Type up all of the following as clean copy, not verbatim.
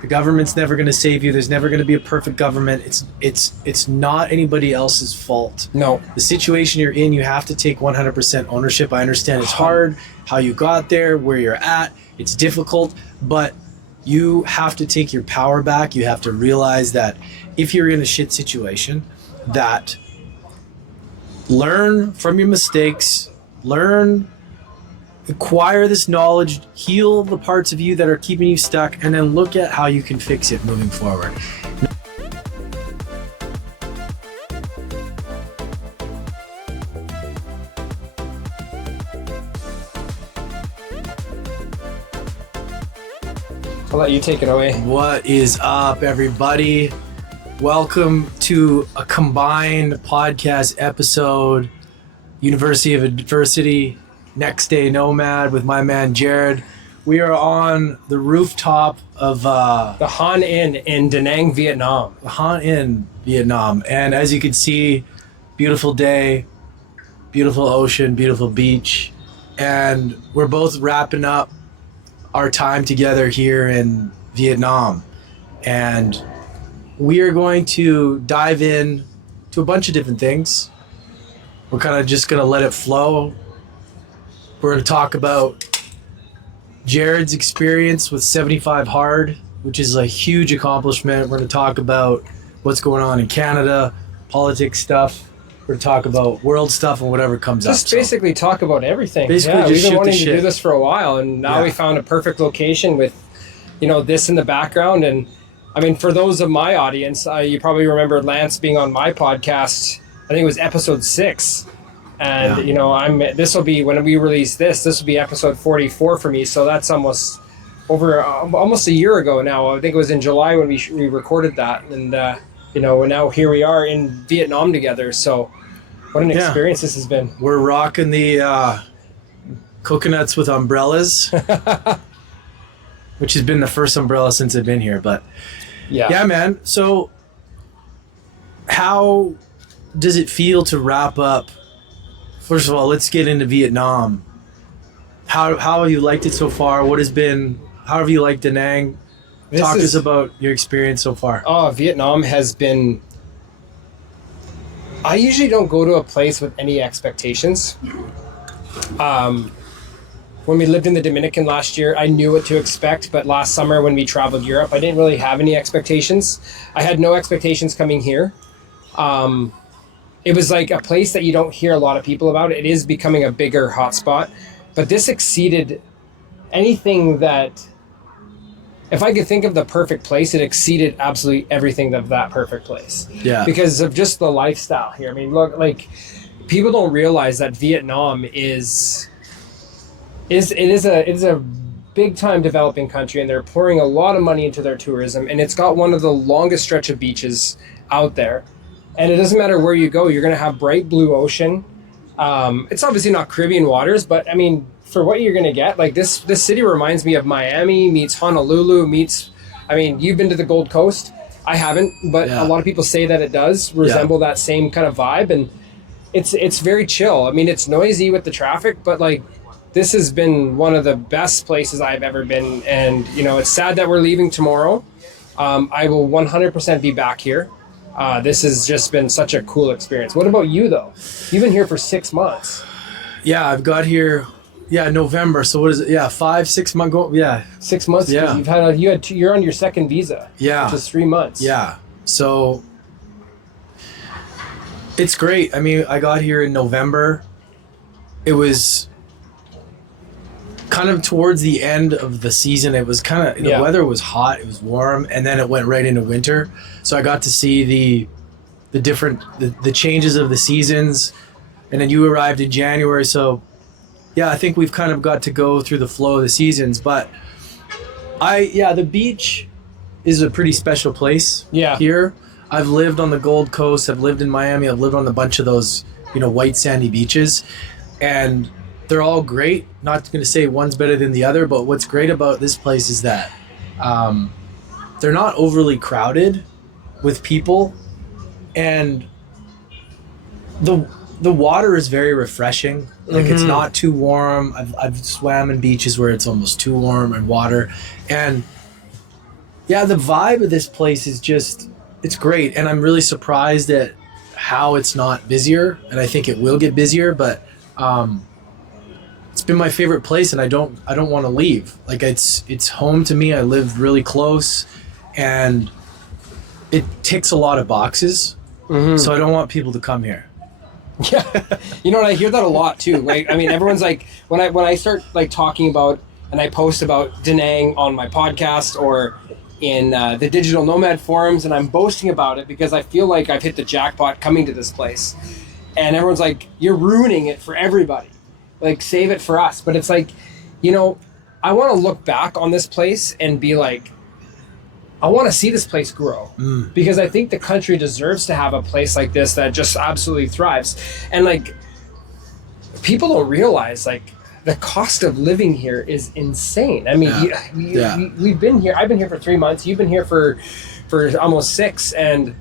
The government's never going to save you. There's never going to be a perfect government. It's not anybody else's fault. No. The situation you're in, you have to take 100% ownership. I understand it's hard, how you got there, where you're at. It's difficult, but you have to take your power back. You have to realize that if you're in a shit situation, that learn from your mistakes, acquire this knowledge, heal the parts of you that are keeping you stuck, and then look at how you can fix it moving forward. I'll let you take it away. What is up, everybody? Welcome to a combined podcast episode, University of Adversity, NextDay Nomad with my man Jared. We are on the rooftop of the Han Inn in Da Nang, Vietnam. The Han Inn, Vietnam. And as you can see, beautiful day, beautiful ocean, beautiful beach. And we're both wrapping up our time together here in Vietnam. And we are going to dive in to a bunch of different things. We're kind of just going to let it flow. We're going to talk about Jared's experience with 75 Hard, which is a huge accomplishment. We're going to talk about what's going on in Canada, politics stuff. We're going to talk about world stuff and whatever comes up. Just basically talk about everything. Basically, we've just been shoot wanting the to shit. do this for a while, and now we found a perfect location with, this in the background. And I mean, for those of my audience, you probably remember Lance being on my podcast. I think it was episode 6. And, this will be, when we release this will be episode 44 for me. So that's almost a year ago now. I think it was in July when we recorded that. And, now here we are in Vietnam together. So what an experience this has been. We're rocking the coconuts with umbrellas, which has been the first umbrella since I've been here. But yeah, man. So how does it feel to wrap up? First of all, let's get into Vietnam. How have you liked it so far? How have you liked Da Nang? Talk to us about your experience so far. Oh, Vietnam has been... I usually don't go to a place with any expectations. When we lived in the Dominican last year, I knew what to expect, but last summer when we traveled Europe, I didn't really have any expectations. I had no expectations coming here. It was like a place that you don't hear a lot of people about. It is becoming a bigger hotspot, but this exceeded anything that, if I could think of the perfect place, it exceeded absolutely everything of that perfect place. Yeah. Because of just the lifestyle here. I mean, look, like, people don't realize that Vietnam is a big time developing country, and they're pouring a lot of money into their tourism, and it's got one of the longest stretch of beaches out there. And it doesn't matter where you go, you're going to have bright blue ocean. It's obviously not Caribbean waters, but I mean, for what you're going to get, like this city reminds me of Miami meets Honolulu meets, I mean, you've been to the Gold Coast. I haven't, but a lot of people say that it does resemble that same kind of vibe. And it's very chill. I mean, it's noisy with the traffic, but like, this has been one of the best places I've ever been. And, it's sad that we're leaving tomorrow. I will 100% be back here. This has just been such a cool experience. What about you, though? You've been here for 6 months. Yeah, I've got here, November. So what is it? Yeah, 5-6 months ago. Yeah. 6 months? Yeah. You're on your second visa. Yeah. Which is 3 months. Yeah. So it's great. I mean, I got here in November. It was kind of towards the end of the season. It was kind of, the weather was hot, it was warm, and then it went right into winter. So I got to see the different changes of the seasons. And then you arrived in January. So I think we've kind of got to go through the flow of the seasons. But the beach is a pretty special place here. I've lived on the Gold Coast, I've lived in Miami, I've lived on a bunch of those, white sandy beaches. And they're all great. Not going to say one's better than the other, but what's great about this place is that they're not overly crowded with people, and the water is very refreshing. Like, it's not too warm. I've swam in beaches where it's almost too warm and water, and Yeah, the vibe of this place is just, it's great. And I'm really surprised at how it's not busier. And I think it will get busier, but it's been my favorite place and I don't want to leave. Like it's home to me. I live really close and it ticks a lot of boxes. Mm-hmm. So I don't want people to come here. Yeah. You know what? I hear that a lot too. Like, I mean, everyone's like, when I start like talking about and I post about Da Nang on my podcast or in the Digital Nomad forums and I'm boasting about it because I feel like I've hit the jackpot coming to this place. And everyone's like, you're ruining it for everybody. Like, save it for us. But it's like, you know, I want to look back on this place and be like, I want to see this place grow because I think the country deserves to have a place like this that just absolutely thrives. And like, people don't realize like the cost of living here is insane. I mean, we've been here. I've been here for 3 months. You've been here for almost 6. And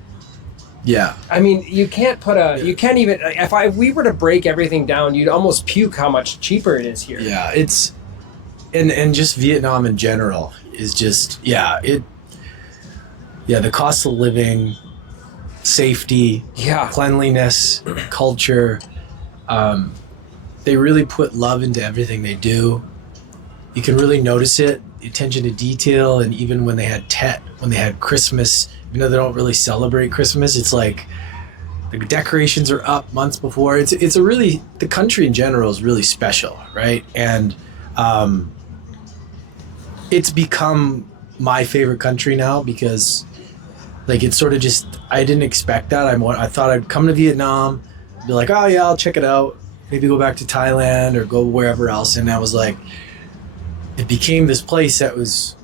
yeah, I mean, you can't even, if we were to break everything down, you'd almost puke how much cheaper it is here. Yeah, it's, and just Vietnam in general is just, the cost of living, safety, cleanliness, culture, they really put love into everything they do. You can really notice it, the attention to detail, and even when they had Tet, when they had Christmas, even though they don't really celebrate Christmas, it's like the decorations are up months before. It's a really, the country in general is really special, right? And it's become my favorite country now because like it's sort of just, I didn't expect that. I thought I'd come to Vietnam, be like, oh yeah, I'll check it out. Maybe go back to Thailand or go wherever else. And I was like, it became this place that was,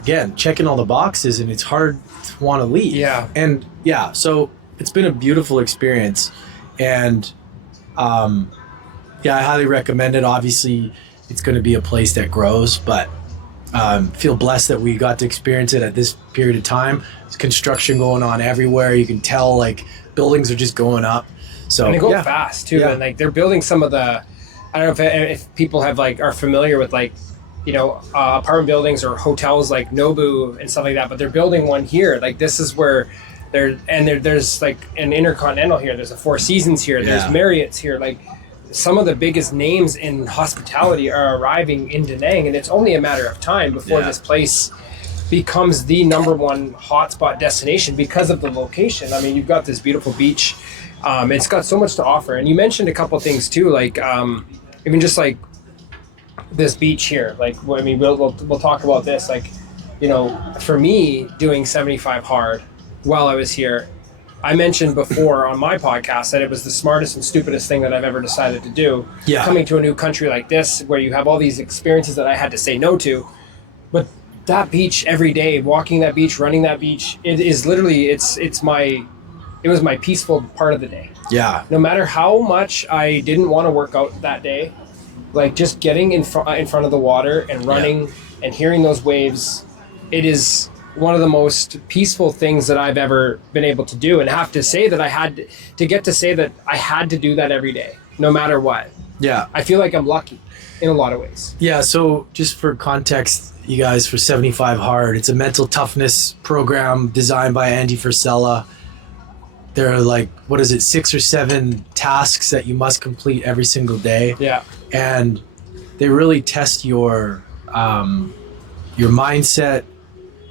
again, checking all the boxes and it's hard to want to leave. Yeah. And yeah, so it's been a beautiful experience. And I highly recommend it. Obviously, it's going to be a place that grows, but feel blessed that we got to experience it at this period of time. There's construction going on everywhere. You can tell like buildings are just going up. So and they go fast too. Yeah. And like they're building some of the, I don't know if people have like are familiar with like, you know, apartment buildings or hotels like Nobu and stuff like that, but they're building one here. Like this is where there's like an Intercontinental here. There's a Four Seasons here. There's Marriott's here. Like some of the biggest names in hospitality are arriving in Da Nang, and it's only a matter of time before this place becomes the number one hotspot destination because of the location. I mean, you've got this beautiful beach. It's got so much to offer. And you mentioned a couple things too, like even just like this beach here. Like, I mean, we'll talk about this. Like, you know, for me doing 75 hard while I was here, I mentioned before on my podcast that it was the smartest and stupidest thing that I've ever decided to do. Yeah. Coming to a new country like this, where you have all these experiences that I had to say no to, but that beach every day, walking that beach, running that beach, it is literally it was my peaceful part of the day. Yeah. No matter how much I didn't want to work out that day, like just getting in front of the water and running and hearing those waves, it is one of the most peaceful things that I've ever been able to do, and have to say that I had to do that every day, no matter what. Yeah. I feel like I'm lucky in a lot of ways. Yeah. So just for context, you guys, for 75 Hard, it's a mental toughness program designed by Andy Frisella. There are like, 6 or 7 tasks that you must complete every single day. Yeah. And they really test your mindset,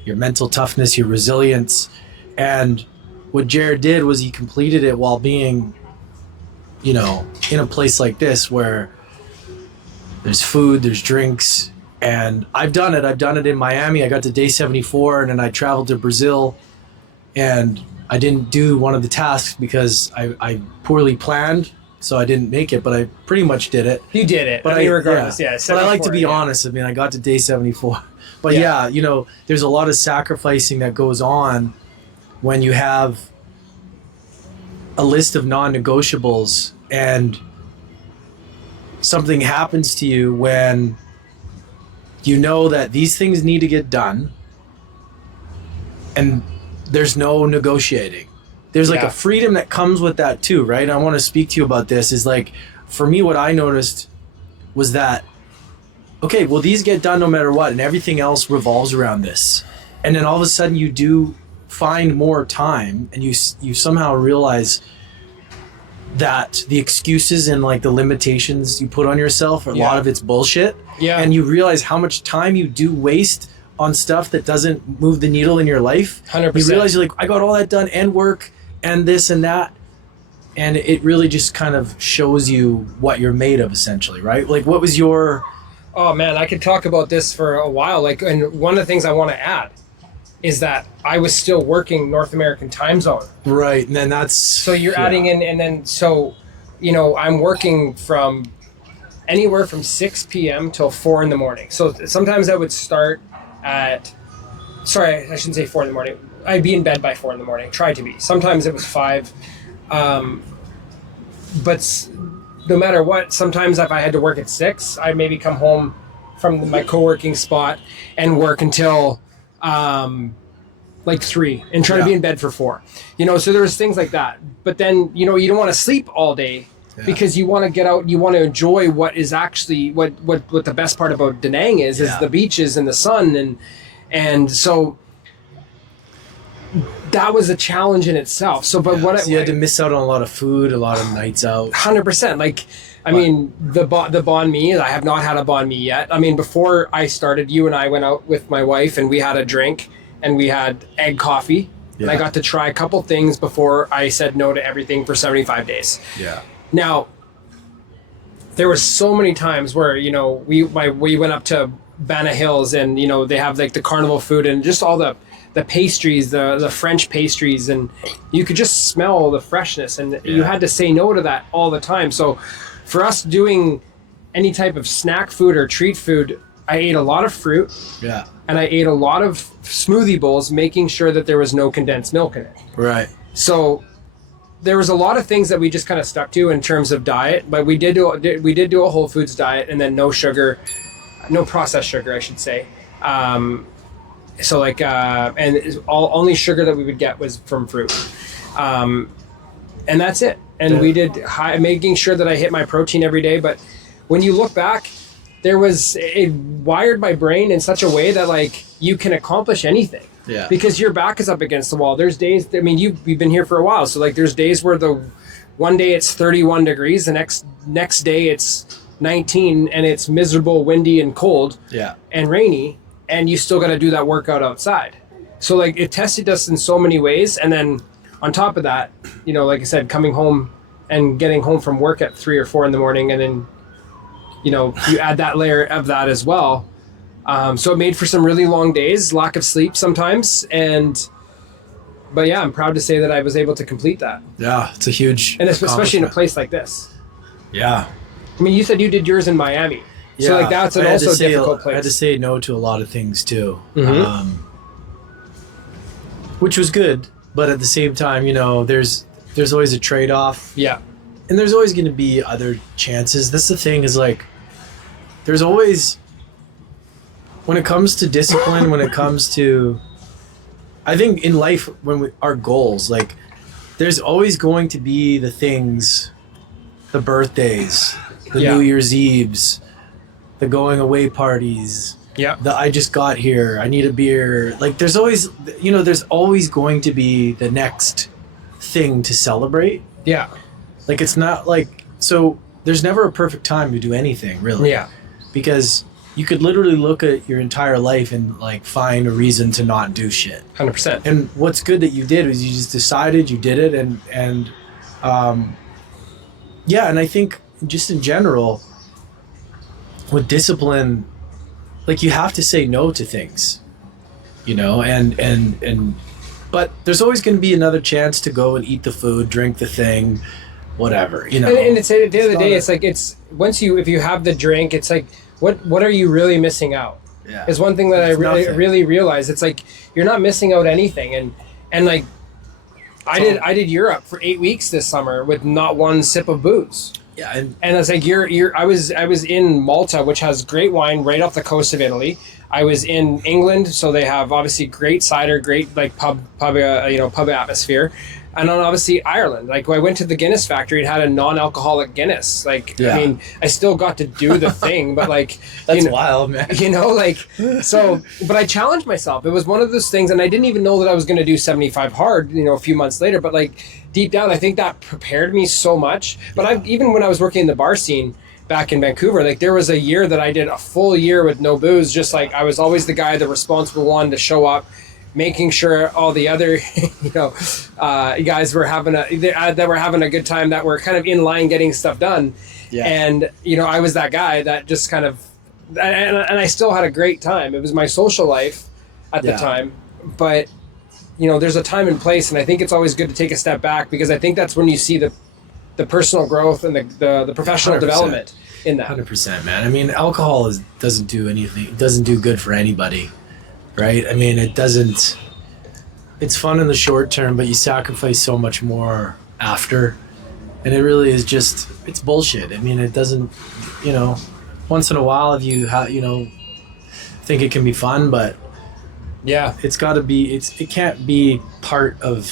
your mental toughness, your resilience. And what Jared did was he completed it while being, you know, in a place like this where there's food, there's drinks. And I've done it in Miami. I got to day 74 and then I traveled to Brazil, and I didn't do one of the tasks because I poorly planned, so I didn't make it, but I pretty much did it. You did it, but regardless, But I like to be honest. I mean, I got to day 74. But you know, there's a lot of sacrificing that goes on when you have a list of non-negotiables and something happens to you when you know that these things need to get done and there's no negotiating. There's like a freedom that comes with that too, right? I want to speak to you about this. Is like, for me, what I noticed was that, okay, well, these get done no matter what, and everything else revolves around this. and then all of a sudden you do find more time, and you somehow realize that the excuses and like the limitations you put on yourself, a lot of it's bullshit. Yeah. And you realize how much time you do waste on stuff that doesn't move the needle in your life. 100%. You realize you're like, I got all that done, and work and this and that. And it really just kind of shows you what you're made of, essentially, right? Like, what was your... Oh man, I could talk about this for a while. Like, and one of the things I want to add is that I was still working North American time zone. Right, and then that's... So you're adding in, and then, so, you know, I'm working from anywhere from 6 p.m. till 4 in the morning. So sometimes I would start at, sorry, I shouldn't say 4 in the morning. I'd be in bed by 4 in the morning, tried to be. Sometimes it was 5. But no matter what, sometimes if I had to work at 6, I'd maybe come home from my co-working spot and work until like 3 and try to be in bed for 4. You know, so there's things like that. But then, you know, you don't want to sleep all day because you want to get out, you want to enjoy what is actually, what the best part about Da Nang is the beaches and the sun. And so that was a challenge in itself. So, but what you had to miss out on a lot of food, a lot of nights out. 100%. Like, I mean, the banh mi, I have not had a banh mi yet. I mean, before I started, you and I went out with my wife and we had a drink and we had egg coffee. And I got to try a couple things before I said no to everything for 75 days. Yeah. Now, there were so many times where, you know, we went up to Banna Hills and, you know, they have like the carnival food and just all the pastries, the French pastries, and you could just smell the freshness, and you had to say no to that all the time. So for us doing any type of snack food or treat food, I ate a lot of fruit. Yeah. And I ate a lot of smoothie bowls, making sure that there was no condensed milk in it. Right. So there was a lot of things that we just kind of stuck to in terms of diet, but we did do a whole foods diet, and then no sugar, no processed sugar, I should say. So like, and only sugar that we would get was from fruit. And that's it. And we did making sure that I hit my protein every day. But when you look back, it wired my brain in such a way that like you can accomplish anything. Yeah. Because your back is up against the wall. There's days, I mean, you've been here for a while. So like there's days where one day it's 31 degrees, the next day it's 19 and it's miserable, windy and cold and rainy. And you still got to do that workout outside. So like it tested us in so many ways. And then on top of that, you know, like I said, coming home and getting home from work at 3 or 4 in the morning. And then, you know, you add that layer of that as well. So it made for some really long days, lack of sleep sometimes. But yeah, I'm proud to say that I was able to complete that. Yeah, it's a huge and especially in a place like this. Yeah. I mean, you said you did yours in Miami. Yeah, so like that's an also difficult place. I had to say no to a lot of things too, which was good. But at the same time, you know, there's always a trade-off. Yeah, and there's always going to be other chances. That's the thing is like, there's always, when it comes to discipline, when it comes to, I think in life our goals, like, there's always going to be the things, the birthdays, the New Year's Eves, the going away parties, the I just got here, I need a beer. Like there's always, you know, there's always going to be the next thing to celebrate. Yeah. Like it's not like, so there's never a perfect time to do anything really. Yeah. Because you could literally look at your entire life and like find a reason to not do shit. 100%. And what's good that you did was you just decided, you did it. And I think just in general, with discipline, like you have to say no to things, you know, and but there's always going to be another chance to go and eat the food, drink the thing, whatever, you know. And it's at the end of the day, it's like, it's if you have the drink, it's like, what are you really missing out? Yeah. Is one thing that I really realized. It's like, you're not missing out anything. And like, I did Europe for 8 weeks this summer with not one sip of booze. Yeah, and it's like I was in Malta, which has great wine right off the coast of Italy. I was in England, so they have obviously great cider, great like pub atmosphere. And then obviously Ireland. Like when I went to the Guinness factory, it had a non-alcoholic Guinness. Like, I mean, I still got to do the thing, but like... That's wild, man. You know, like, so, but I challenged myself. It was one of those things, and I didn't even know that I was going to do 75 hard, you know, a few months later. But like, deep down, I think that prepared me so much. But even when I was working in the bar scene back in Vancouver, like there was a year that I did a full year with no booze. Just like I was always the guy, the responsible one to show up, making sure all the other, guys were having a good time, that were kind of in line getting stuff done. Yeah. And, you know, I was that guy that just kind of, and I still had a great time. It was my social life at the time, but you know, there's a time and place. And I think it's always good to take a step back, because I think that's when you see the personal growth and the professional 100%. Development in that. 100%, man. I mean, alcohol doesn't do anything. It doesn't do good for anybody. Right? I mean, it's fun in the short term, but you sacrifice so much more after. And it really is it's bullshit. I mean, it doesn't, you know, once in a while if you think it can be fun, but it's got to be, it can't be part of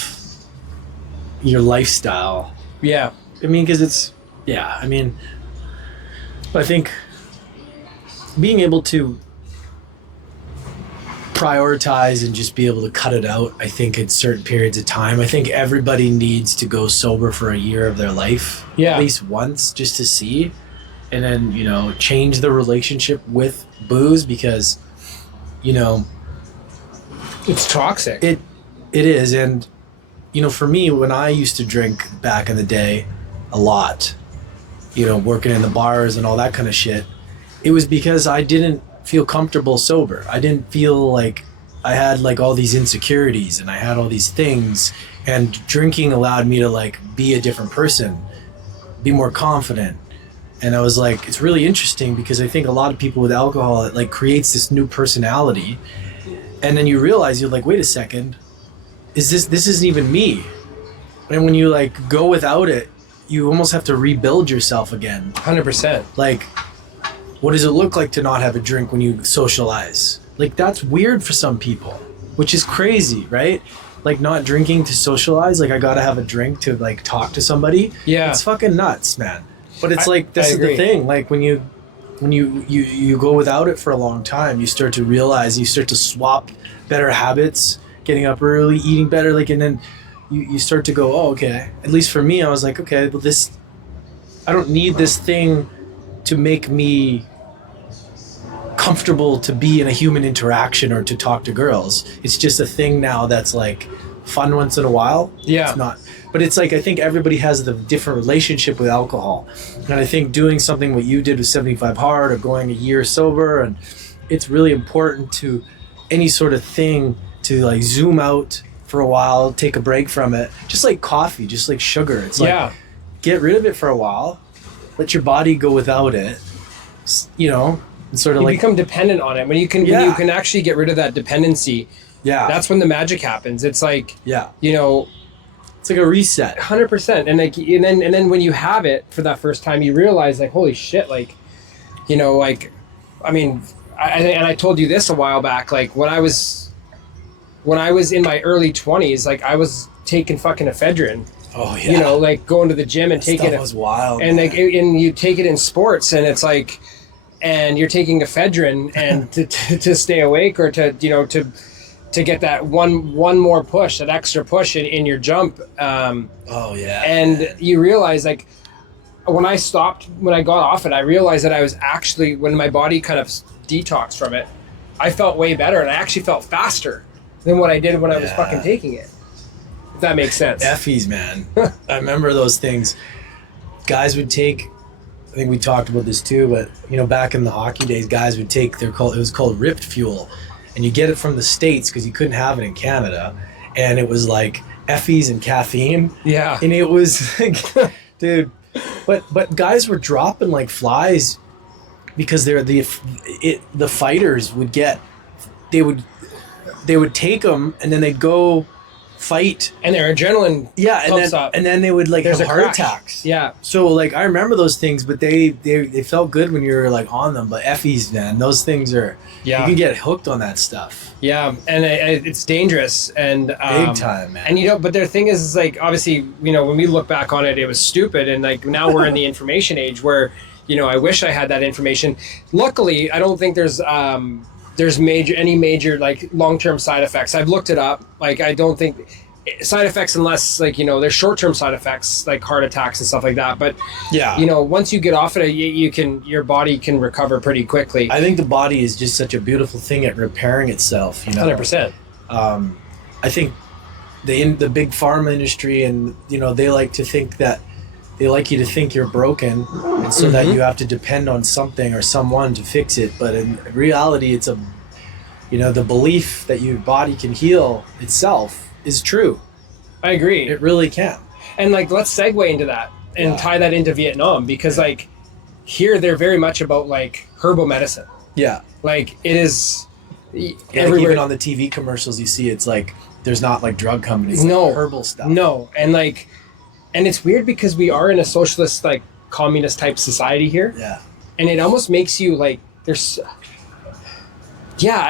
your lifestyle. Yeah. I mean, because I mean, I think being able to prioritize and just be able to cut it out, I think at certain periods of time. I think everybody needs to go sober for a year of their life, at least once, just to see, and then, you know, change the relationship with booze, because, you know, it's toxic. It is. And, you know, for me, when I used to drink back in the day a lot, you know, working in the bars and all that kind of shit, it was because I didn't feel comfortable sober. I didn't feel like I had like all these insecurities and I had all these things, and drinking allowed me to like be a different person, be more confident. And I was like, it's really interesting, because I think a lot of people with alcohol, it like creates this new personality, and then you realize, you're like, wait a second, this isn't even me. And when you like go without it, you almost have to rebuild yourself again. 100%. Like, what does it look like to not have a drink when you socialize? Like, that's weird for some people, which is crazy, right? Like, not drinking to socialize, like I gotta have a drink to like talk to somebody. Yeah. It's fucking nuts, man. But it's like, this is the thing. Like when you go without it for a long time, you start to realize, you start to swap better habits, getting up early, eating better, like, and then you start to go, oh, okay. At least for me, I was like, okay, well, I don't need this thing to make me comfortable to be in a human interaction or to talk to girls. It's just a thing now that's like fun once in a while. Yeah. It's not, but it's like, I think everybody has the different relationship with alcohol. And I think doing something what you did with 75 Hard, or going a year sober, and it's really important to any sort of thing to like zoom out for a while, take a break from it. Just like coffee, just like sugar. It's like, get rid of it for a while, let your body go without it, you know, and sort of you like become dependent on it. When you can actually get rid of that dependency, that's when the magic happens. It's like, you know, it's like a reset. 100%. And like, and then when you have it for that first time, you realize like, holy shit, like, you know, like, I mean, I told you this a while back, like when I was in my early 20s, like I was taking fucking ephedrine. Oh yeah. You know, like going to the gym and taking it. That was wild. And like, and you take it in sports, and it's like, and you're taking ephedrine and to stay awake, or to, you know, to get that one more push, that extra push in your jump. Oh yeah. And you realize, like, when I got off it, I realized that I was actually, when my body kind of detoxed from it, I felt way better, and I actually felt faster than what I did when I was fucking taking it. If that makes sense. Effies, man. I remember those things. Guys would take, I think we talked about this too, but you know, back in the hockey days, guys would take it was called Ripped Fuel, and you get it from the States because you couldn't have it in Canada, and it was like Effies and caffeine. Yeah. And it was like, dude, but guys were dropping like flies because the fighters would get, they would take them, and then they'd go fight. And their adrenaline pumps up. And then they would like There's have a heart crash. attacks. Yeah. So like I remember those things, but they felt good when you were like on them. But Effies, man, those things are you can get hooked on that stuff. Yeah, and it's dangerous and Big time, man. And but their thing is like obviously when we look back on it, it was stupid, and like now we're in the information age where I wish I had that information. Luckily, I don't think there's any major like long-term side effects. I've looked it up. Like I don't think side effects unless like there's short-term side effects like heart attacks and stuff like that. But once you get off it, your body can recover pretty quickly. I think the body is just such a beautiful thing at repairing itself. 100%. I think the big pharma industry and they like to think that. They like you to think you're broken, and so that you have to depend on something or someone to fix it. But in reality, it's the belief that your body can heal itself is true. I agree. It really can. And like, let's segue into that and tie that into Vietnam, because like here they're very much about like herbal medicine. Yeah. Like it is everywhere. Like even on the TV commercials, you see it's like there's not like drug companies. No like herbal stuff. No, and it's weird because we are in a socialist, like communist type society here. Yeah. And it almost makes you like, I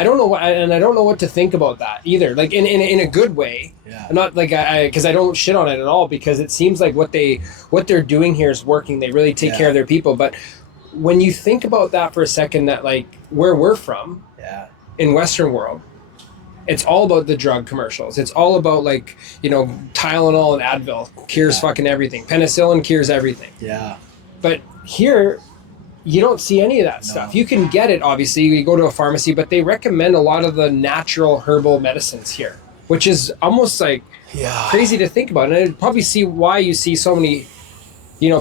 don't know what to think about that either. Like in a good way. Yeah. Not like because I don't shit on it at all, because it seems like what they're doing here is working. They really take care of their people. But when you think about that for a second, that like where we're from in Western world, it's all about the drug commercials. It's all about like, Tylenol and Advil cures fucking everything. Penicillin cures everything. Yeah. But here, you don't see any of that stuff. You can get it, obviously. You go to a pharmacy, but they recommend a lot of the natural herbal medicines here, which is almost like crazy to think about. And I'd probably see why you see so many,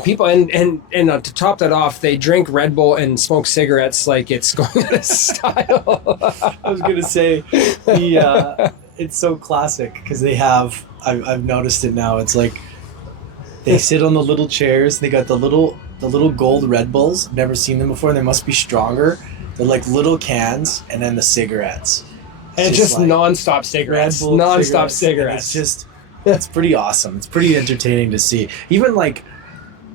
people. And to top that off, they drink Red Bull and smoke cigarettes like it's going out of style. I was gonna say, it's so classic because they have. I've noticed it now. It's like they sit on the little chairs. They got the little gold Red Bulls. I've never seen them before. They must be stronger. They're like little cans, and then the cigarettes. And it's just like nonstop cigarettes. Nonstop cigarettes. It's pretty awesome. It's pretty entertaining to see. Even like.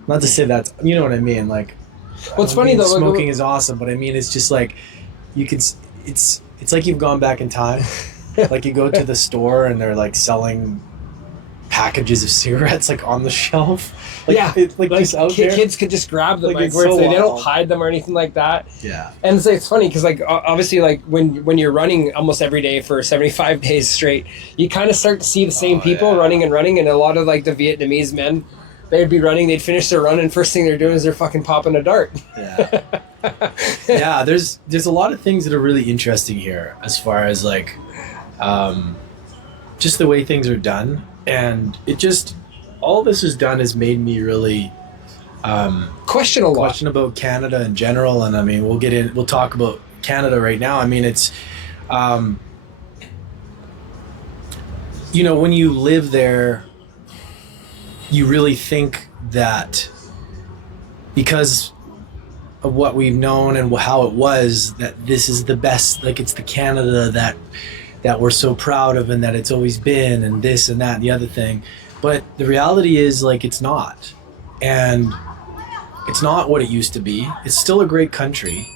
Not to say that's, you know what I mean, like. Well, it's funny though. Smoking is awesome, but I mean, it's just like, it's like you've gone back in time. Like you go to the store and they're like selling packages of cigarettes like on the shelf. Like, it's like just out there. Kids could just grab them, like where they don't hide them or anything like that. Yeah. And it's funny because like obviously like when you're running almost every day for 75 days straight, you kind of start to see the same people running, and a lot of like the Vietnamese men. They'd be running, they'd finish their run, and first thing they're doing is they're fucking popping a dart. Yeah. Yeah, there's a lot of things that are really interesting here as far as like just the way things are done. And it just, all this is done has made me really question about Canada in general. And I mean, we'll talk about Canada right now. I mean, it's, when you live there, you really think that because of what we've known and how it was, that this is the best, like it's the Canada that we're so proud of and that it's always been, and this and that and the other thing. But the reality is like it's not. And it's not what it used to be. It's still a great country,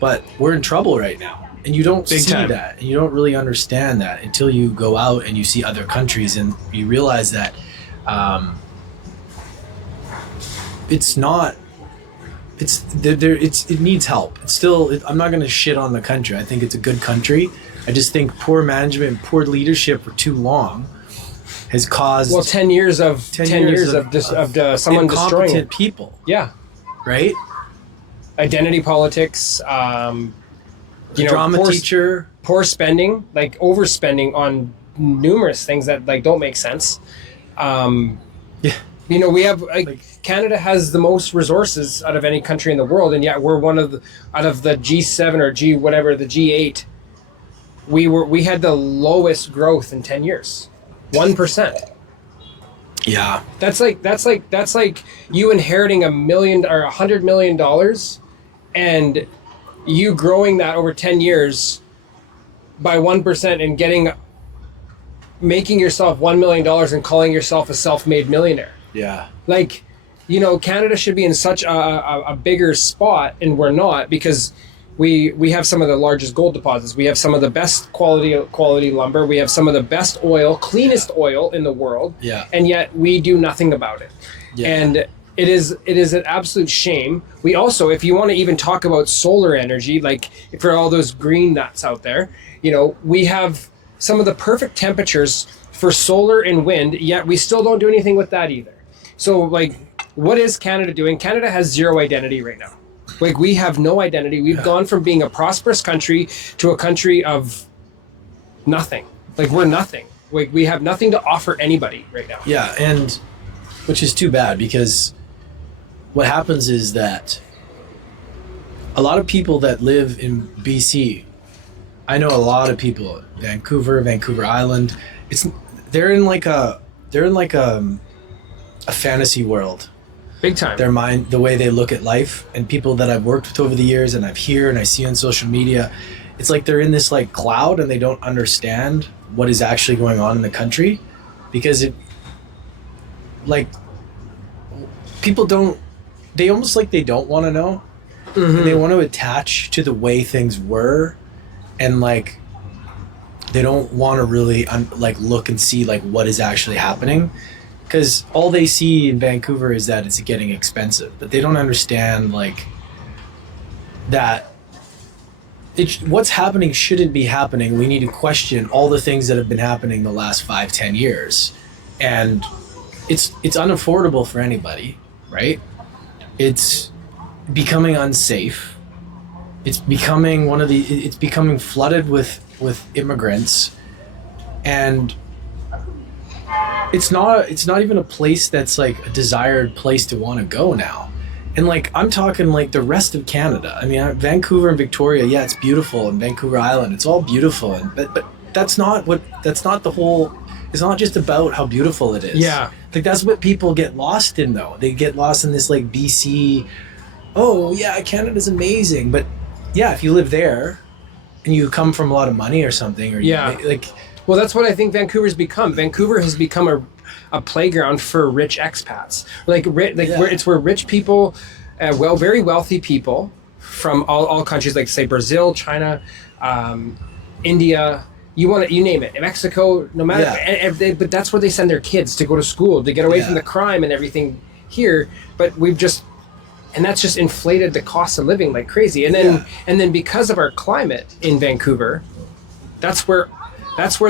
but we're in trouble right now. And you don't see that. And you don't really understand that until you go out and you see other countries and you realize that it's not. It needs help. It's still. I'm not going to shit on the country. I think it's a good country. I just think poor management, poor leadership for too long has caused 10 years of someone destroying incompetent people. Yeah. Right. Identity politics. Drama teacher. Poor spending, like overspending on numerous things that like don't make sense. We have Canada has the most resources out of any country in the world, and yet we're out of the G7 or G whatever, the G8. We had the lowest growth in 10 years, 1%. Yeah, that's like you inheriting $1 million or $100 million, and you growing that over 10 years by 1% and getting making yourself $1 million and calling yourself a self-made millionaire. Yeah. Like, you know, Canada should be in such a bigger spot, and we're not, because we have some of the largest gold deposits. We have some of the best quality lumber. We have some of the best oil, cleanest oil in the world. Yeah. And yet we do nothing about it. Yeah. And it is an absolute shame. We also, if you want to even talk about solar energy, like for all those green nuts out there, you know, we have some of the perfect temperatures for solar and wind, yet we still don't do anything with that either. So, like, what is Canada doing? Canada has zero identity right now. Like, we have no identity. We've gone from being a prosperous country to a country of nothing. Like, we're nothing. Like, we have nothing to offer anybody right now. Yeah, and which is too bad, because what happens is that a lot of people that live in BC, I know a lot of people, Vancouver Island, they're in like a fantasy world. Big time. Their mind, the way they look at life, and people that I've worked with over the years and I've heard and I see on social media, it's like they're in this like cloud and they don't understand what is actually going on in the country, because like people they almost like they don't want to know. Mm-hmm. And they want to attach to the way things were, and like they don't want to really like look and see like what is actually happening. Because all they see in Vancouver is that it's getting expensive, but they don't understand like that what's happening shouldn't be happening. We need to question all the things that have been happening the last 5-10 years, and it's unaffordable for anybody, right? It's becoming unsafe. It's becoming it's becoming flooded with immigrants, and it's not even a place that's like a desired place to want to go now. And like, I'm talking like the rest of Canada. I mean, Vancouver and Victoria, yeah, it's beautiful, and Vancouver Island, it's all beautiful, but that's not the whole. It's not just about how beautiful it is. Yeah. Like, that's what people get lost in, though. They get lost in this like BC, oh yeah, Canada's amazing, but yeah, if you live there and you come from a lot of money or something, or well, that's what I think Vancouver's become. Vancouver has become a playground for rich expats. It's where rich people, very wealthy people from all countries, like say Brazil, China, India, you name it, Mexico, no matter. But that's where they send their kids to go to school, to get away from the crime and everything here. But and that's just inflated the cost of living like crazy. And then because of our climate in Vancouver, that's where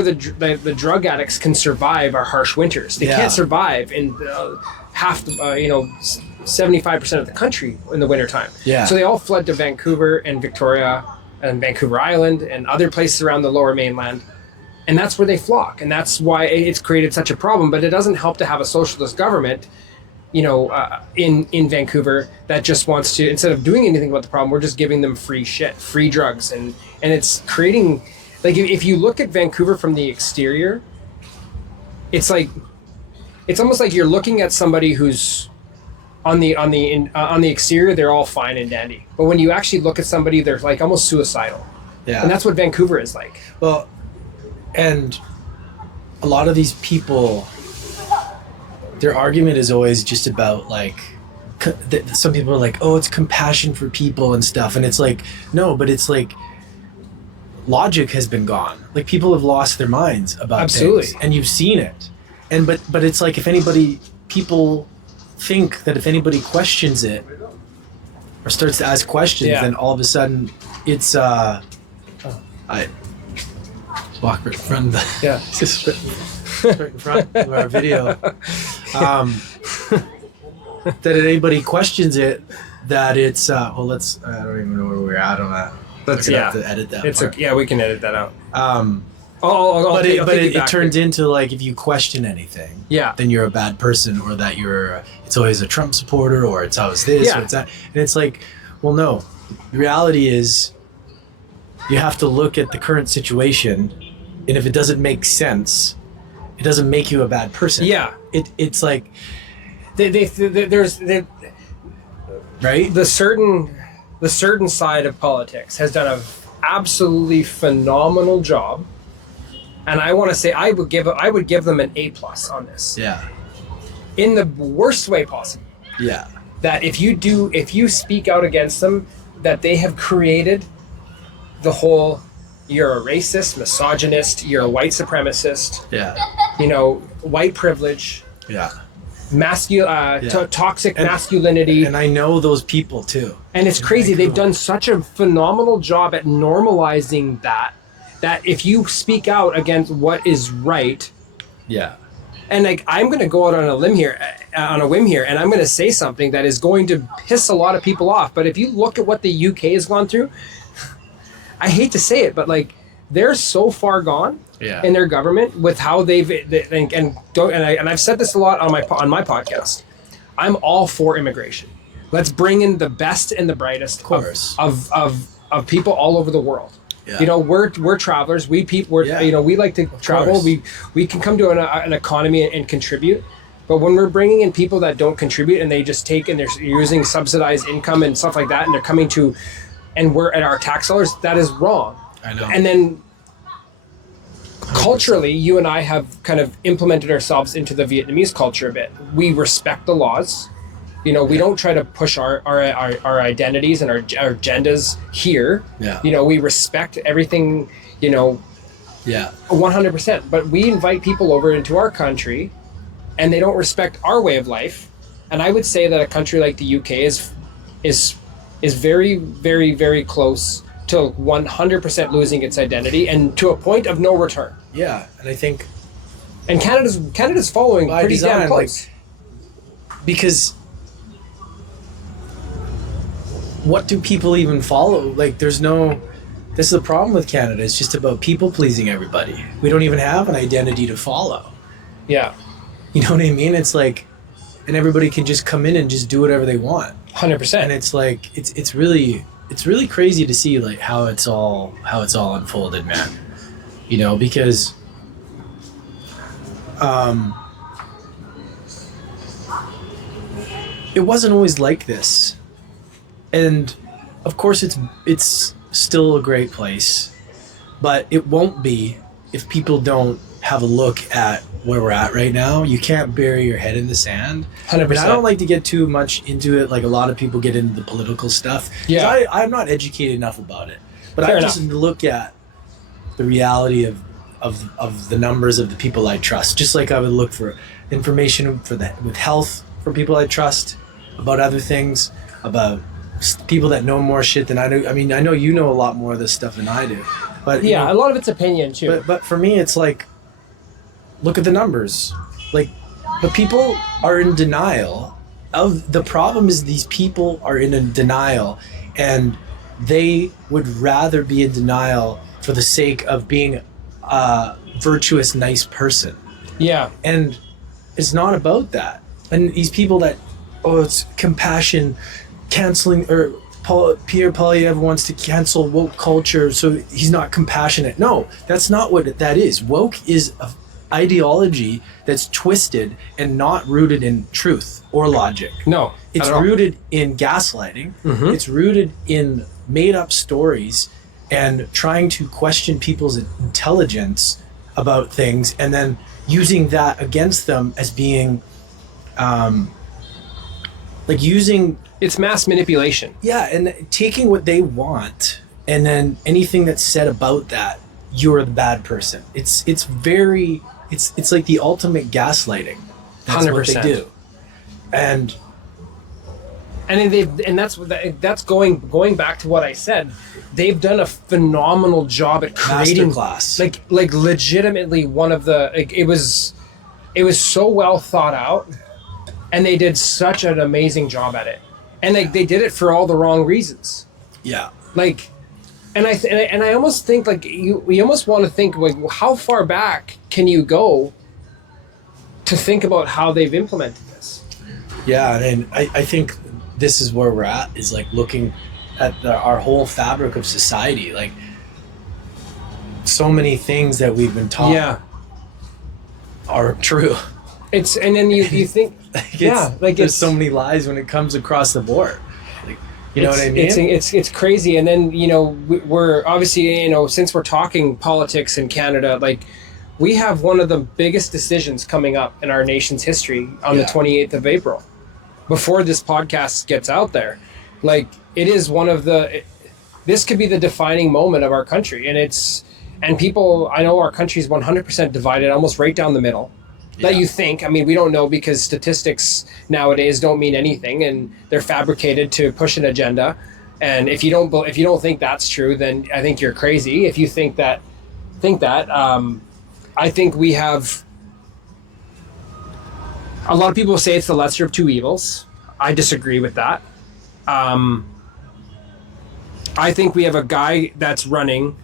the drug addicts can survive our harsh winters. They can't survive in 75% of the country in the wintertime. Yeah. So they all fled to Vancouver and Victoria and Vancouver Island and other places around the Lower Mainland. And that's where they flock. And that's why it's created such a problem. But it doesn't help to have a socialist government, in Vancouver that just wants to, instead of doing anything about the problem, we're just giving them free shit, free drugs. And it's creating... Like, if you look at Vancouver from the exterior, it's almost like you're looking at somebody who's on the exterior, they're all fine and dandy. But when you actually look at somebody, they're like almost suicidal. Yeah. And that's what Vancouver is like. Well, and a lot of these people, their argument is always just about like, some people are like, oh, it's compassion for people and stuff. And it's like, no, but it's like, logic has been gone. Like, people have lost their minds about things, and you've seen it. And but it's like, people think that if anybody questions it or starts to ask questions, then all of a sudden it's I walk right in front of the right in front of our video. That if anybody questions it, that it's I don't even know where we're at on that. Let's have to edit that part. We can edit that out. But it turns into like, if you question anything, then you're a bad person, or that it's always a Trump supporter, or it's always this, or it's that. And it's like, well, no. The reality is, you have to look at the current situation, and if it doesn't make sense, it doesn't make you a bad person. Yeah. It's like... there's right? The certain side of politics has done an absolutely phenomenal job and I want to say I would give them an A+ on this. Yeah. In the worst way possible. Yeah. That if you speak out against them, that they have created the whole, you're a racist, misogynist, you're a white supremacist. Yeah. White privilege. Yeah. Toxic masculinity. And I know those people too. And it's crazy. They've done such a phenomenal job at normalizing that if you speak out against what is right. Yeah. And I'm going to go out on a whim here, and I'm going to say something that is going to piss a lot of people off. But if you look at what the UK has gone through, I hate to say it, but they're so far gone in their government with how I've said this a lot on my podcast. I'm all for immigration. Let's bring in the best and the brightest of people all over the world. Yeah. We're travelers. We like to travel. We can come to an economy and contribute. But when we're bringing in people that don't contribute and they just take and they're using subsidized income and stuff like that, and they're coming to, and we're at our tax dollars, that is wrong. I know. And then culturally, you and I have kind of implemented ourselves into the Vietnamese culture a bit. We respect the laws. We don't try to push our identities and our agendas here. Yeah. We respect everything, 100%. But we invite people over into our country and they don't respect our way of life. And I would say that a country like the UK is very, very, very close to 100% losing its identity and to a point of no return. Yeah. And I think... And Canada's following pretty damn close. Because... what do people even follow? This is the problem with Canada. It's just about people pleasing everybody. We don't even have an identity to follow. Yeah. You know what I mean? It's and everybody can just come in and just do whatever they want. 100%. And it's it's really crazy to see how it's all unfolded, man. Because it wasn't always like this. And of course it's still a great place, but it won't be if people don't have a look at where we're at right now. You can't bury your head in the sand. 100%. I don't like to get too much into it. A lot of people get into the political stuff. Yeah. I'm not educated enough about it, but Fair I enough. just look at the reality of the numbers of the people I trust. Just like I would look for information with health for people I trust, about other things, about people that know more shit than I do. I mean, I know you know a lot more of this stuff than I do, but a lot of it's opinion too. But for me, it's look at the numbers. But people are in denial of the problem. Is these people are in a denial, and they would rather be in denial for the sake of being a virtuous, nice person. Yeah, and it's not about that. And these people that it's compassion. Canceling, or Pierre Poilievre wants to cancel woke culture, so he's not compassionate. No, that's not what that is. Woke is an ideology that's twisted and not rooted in truth or logic. No, it's rooted in gaslighting. Mm-hmm. It's rooted in made-up stories and trying to question people's intelligence about things, and then using that against them as being, using. It's mass manipulation. Yeah, and taking what they want, and then anything that's said about that, you're the bad person. It's like the ultimate gaslighting. That's 100%. What they do. And that's going back to what I said. They've done a phenomenal job at creating masterclass. Legitimately one of the it was so well thought out, and they did such an amazing job at it. And they did it for all the wrong reasons. Yeah. And I almost think we almost want to think how far back can you go to think about how they've implemented this? Yeah, and I think this is where we're at, is looking at our whole fabric of society. So many things that we've been taught are true. And then you think there's so many lies when it comes across the board. You know what I mean? It's crazy. And then we're obviously since we're talking politics in Canada, we have one of the biggest decisions coming up in our nation's history on the 28th of April. Before this podcast gets out there, like, it is one of this could be the defining moment of our country. And people, I know our country is 100% divided, almost right down the middle. That you think. I mean, we don't know, because statistics nowadays don't mean anything, and they're fabricated to push an agenda. And if you don't think that's true, then I think you're crazy. If you think that, I think we have. A lot of people say it's the lesser of two evils. I disagree with that. I think we have a guy that's running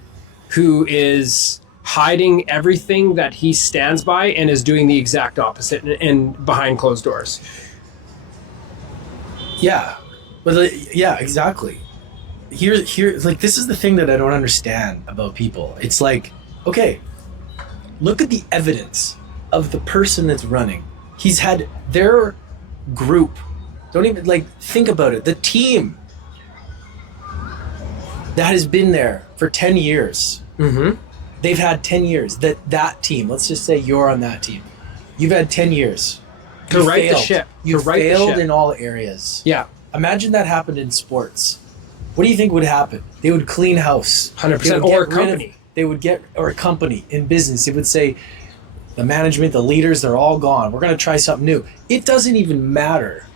who is hiding everything that he stands by and is doing the exact opposite in behind closed doors. Yeah. But yeah, exactly. Here, like, this is the thing that I don't understand about people. It's like, okay, look at the evidence of the person that's running. He's had their group. Don't even, like, think about it. The team that has been there for 10 years. Mm-hmm. They've had 10 years. That team, let's just say you're on that team. You've had 10 years. To right the ship. You failed in all areas. Yeah. Imagine that happened in sports. What do you think would happen? They would clean house. 100%. Or a company. Or a company in business. They would say, the management, the leaders, they're all gone. We're going to try something new. It doesn't even matter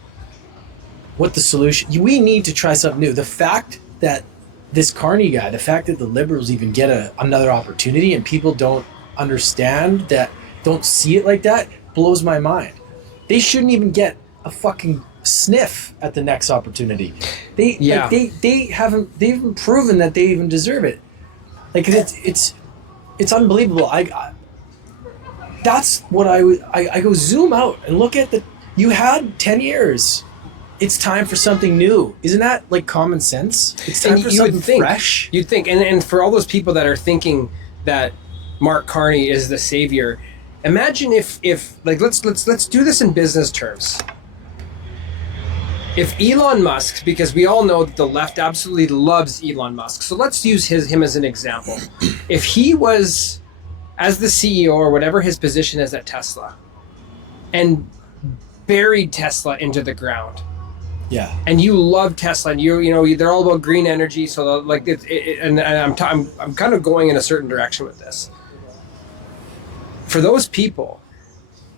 what the solution. We need to try something new. The fact that this Carney guy, the fact that the Liberals even get another opportunity and people don't understand that, don't see it like that, blows my mind. They shouldn't even get a fucking sniff at the next opportunity. They've even proven that they even deserve it. Like, it's unbelievable. That's what I go zoom out and look at you had 10 years. It's time for something new. Isn't that, like, common sense? It's time for something fresh. You'd think, and for all those people that are thinking that Mark Carney is the savior, imagine if like, let's do this in business terms. If Elon Musk, because we all know that the left absolutely loves Elon Musk, so let's use him as an example. If he was, as the CEO or whatever his position is at Tesla, and buried Tesla into the ground. Yeah. And you love Tesla, and you know they're all about green energy. So, like, and I'm kind of going in a certain direction with this. For those people,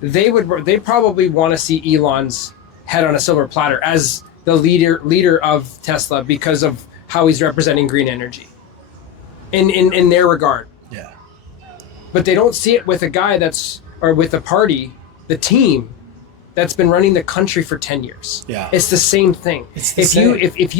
they probably want to see Elon's head on a silver platter as the leader of Tesla, because of how he's representing green energy. In their regard. Yeah. But they don't see it with a guy with a party, the team, that's been running the country for 10 years. Yeah. It's the same thing. If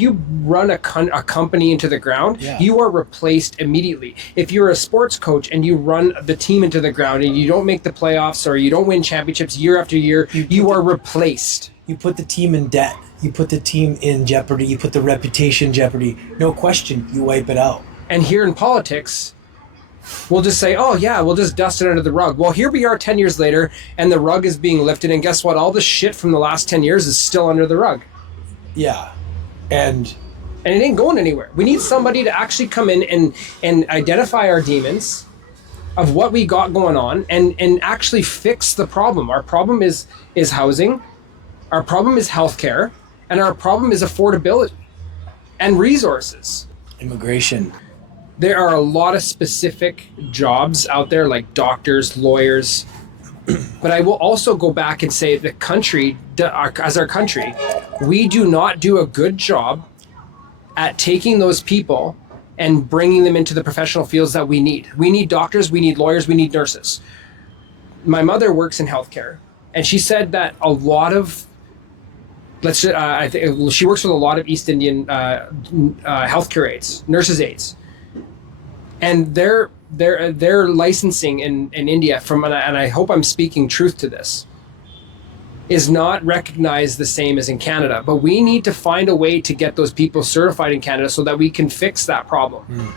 you run a company into the ground, you are replaced immediately. If you're a sports coach and you run the team into the ground and you don't make the playoffs or you don't win championships year after year, you are replaced. You put the team in debt. You put the team in jeopardy. You put the reputation in jeopardy. No question, you wipe it out. And here in politics, we'll just say, oh yeah, we'll just dust it under the rug. Well, here we are 10 years later, and the rug is being lifted, and guess what? All the shit from the last 10 years is still under the rug. Yeah. And it ain't going anywhere. We need somebody to actually come in and identify our demons of what we got going on and actually fix the problem. Our problem is housing, our problem is healthcare, and our problem is affordability and resources. Immigration. There are a lot of specific jobs out there, like doctors, lawyers. But I will also go back and say the country, as our country, we do not do a good job at taking those people and bringing them into the professional fields that we need. We need doctors, we need lawyers, we need nurses. My mother works in healthcare, and she said that a lot of, she works with a lot of East Indian healthcare aides, nurses' aides. And their licensing in India, and I hope I'm speaking truth to this, is not recognized the same as in Canada. But we need to find a way to get those people certified in Canada so that we can fix that problem. Mm.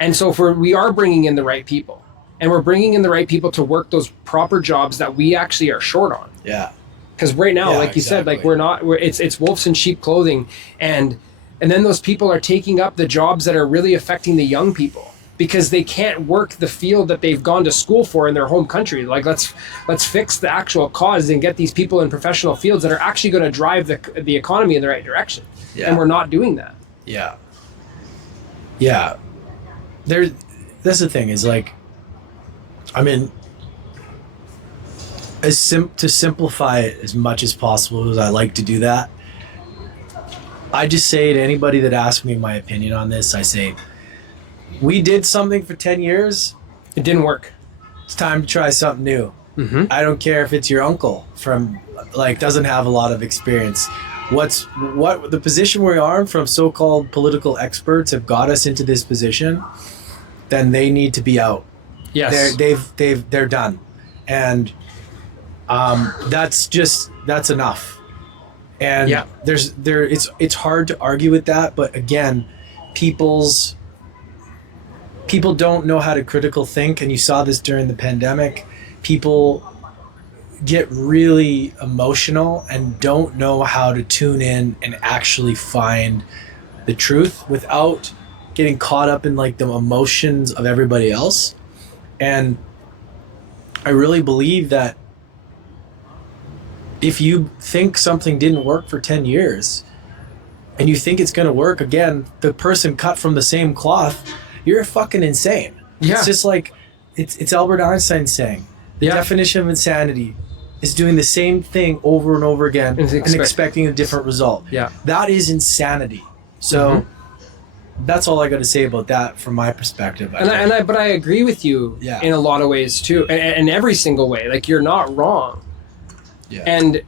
And so we are bringing in the right people, and we're bringing in the right people to work those proper jobs that we actually are short on. Yeah. Because right now, like you said, like it's wolves in sheep clothing, and then those people are taking up the jobs that are really affecting the young people. because they can't work the field that they've gone to school for in their home country. Like, let's fix the actual cause and get these people in professional fields that are actually going to drive the economy in the right direction. Yeah. And we're not doing that. Yeah. Yeah. That's the thing is, like, I mean, to simplify it as much as possible, as I like to do that, I just say to anybody that asks me my opinion on this, I say, we did something for 10 years. It didn't work. It's time to try something new. Mm-hmm. I don't care if it's your uncle from, like, doesn't have a lot of experience. What the position we are in from so-called political experts have got us into this position, then they need to be out. Yes. They're done. And that's enough. And yeah. It's hard to argue with that, but again, people don't know how to critical think, and you saw this during the pandemic. People get really emotional and don't know how to tune in and actually find the truth without getting caught up in, like, the emotions of everybody else. And I really believe that if you think something didn't work for 10 years and you think it's going to work again, the person cut from the same cloth, you're fucking insane. Yeah. It's just like, it's Albert Einstein saying, the definition of insanity is doing the same thing over and over again and expecting a different result. Yeah. That is insanity. So that's all I got to say about that from my perspective. But I agree with you in a lot of ways too, and every single way. Like, you're not wrong. Yeah. And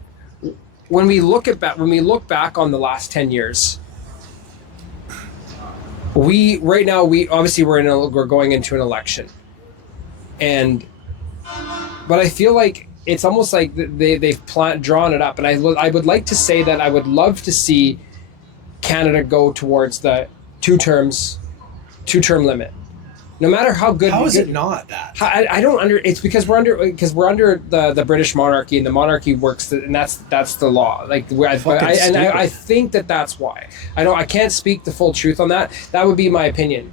when we look back on the last 10 years, we're going into an election, but I feel like it's almost like they've drawn it up, and I would like to say that I would love to see Canada go towards the two-term limit. No matter how good. How is it not that? I don't it's because we're under the British monarchy, and the monarchy works, and that's the law. Like, I think that's why. I can't speak the full truth on that. That would be my opinion,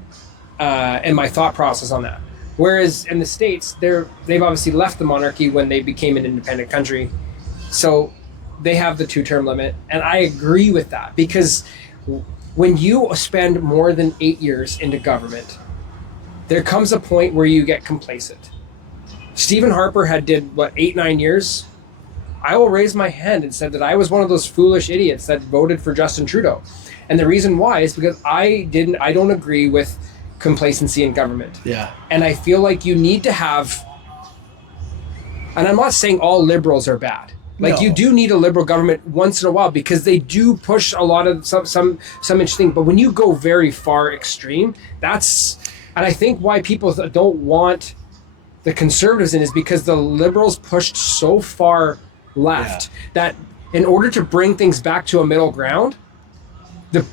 and my thought process on that. Whereas in the States, they've obviously left the monarchy when they became an independent country, so they have the 2-term limit, and I agree with that, because when you spend more than 8 years into government, there comes a point where you get complacent. Stephen Harper did 8-9 years. I will raise my hand and said that I was one of those foolish idiots that voted for Justin Trudeau. And the reason why is because I don't agree with complacency in government. Yeah. And I feel like you need to have, and I'm not saying all liberals are bad. Like, you do need a liberal government once in a while, because they do push a lot of some interesting, but when you go very far extreme, and I think why people don't want the Conservatives in is because the Liberals pushed so far left that in order to bring things back to a middle ground, the